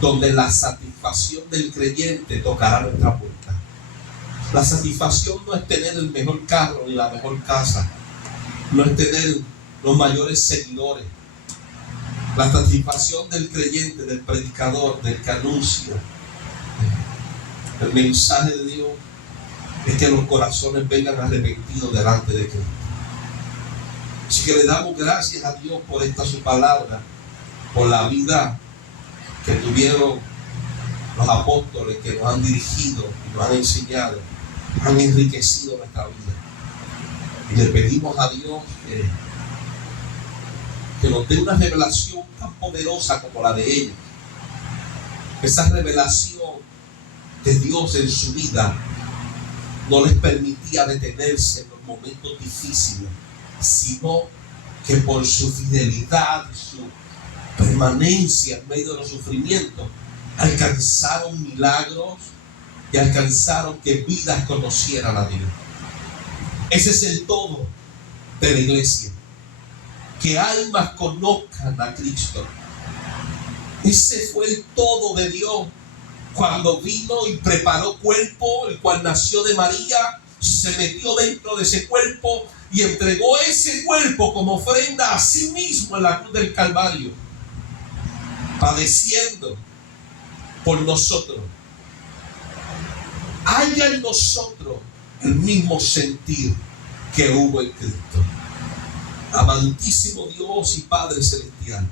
donde la satisfacción del creyente tocará nuestra puerta. La satisfacción no es tener el mejor carro ni la mejor casa, no es tener los mayores seguidores. La satisfacción del creyente, del predicador, del que anuncia el mensaje de Dios, es que los corazones vengan arrepentidos delante de Cristo. Así que le damos gracias a Dios por esta su palabra, por la vida que tuvieron los apóstoles que nos han dirigido y nos han enseñado, han enriquecido nuestra vida. Y le pedimos a Dios que nos dé una revelación tan poderosa como la de ellos. Esa revelación de Dios en su vida no les permitía detenerse en los momentos difíciles, sino que por su fidelidad y su permanencia en medio de los sufrimientos alcanzaron milagros, y alcanzaron que vidas conocieran a Dios. Ese es el todo de la iglesia, que almas conozcan a Cristo. Ese fue el todo de Dios cuando vino y preparó cuerpo, el cual nació de María, se metió dentro de ese cuerpo y entregó ese cuerpo como ofrenda a sí mismo en la cruz del Calvario, padeciendo por nosotros. Haya en nosotros el mismo sentir que hubo en Cristo. Amantísimo Dios y Padre Celestial,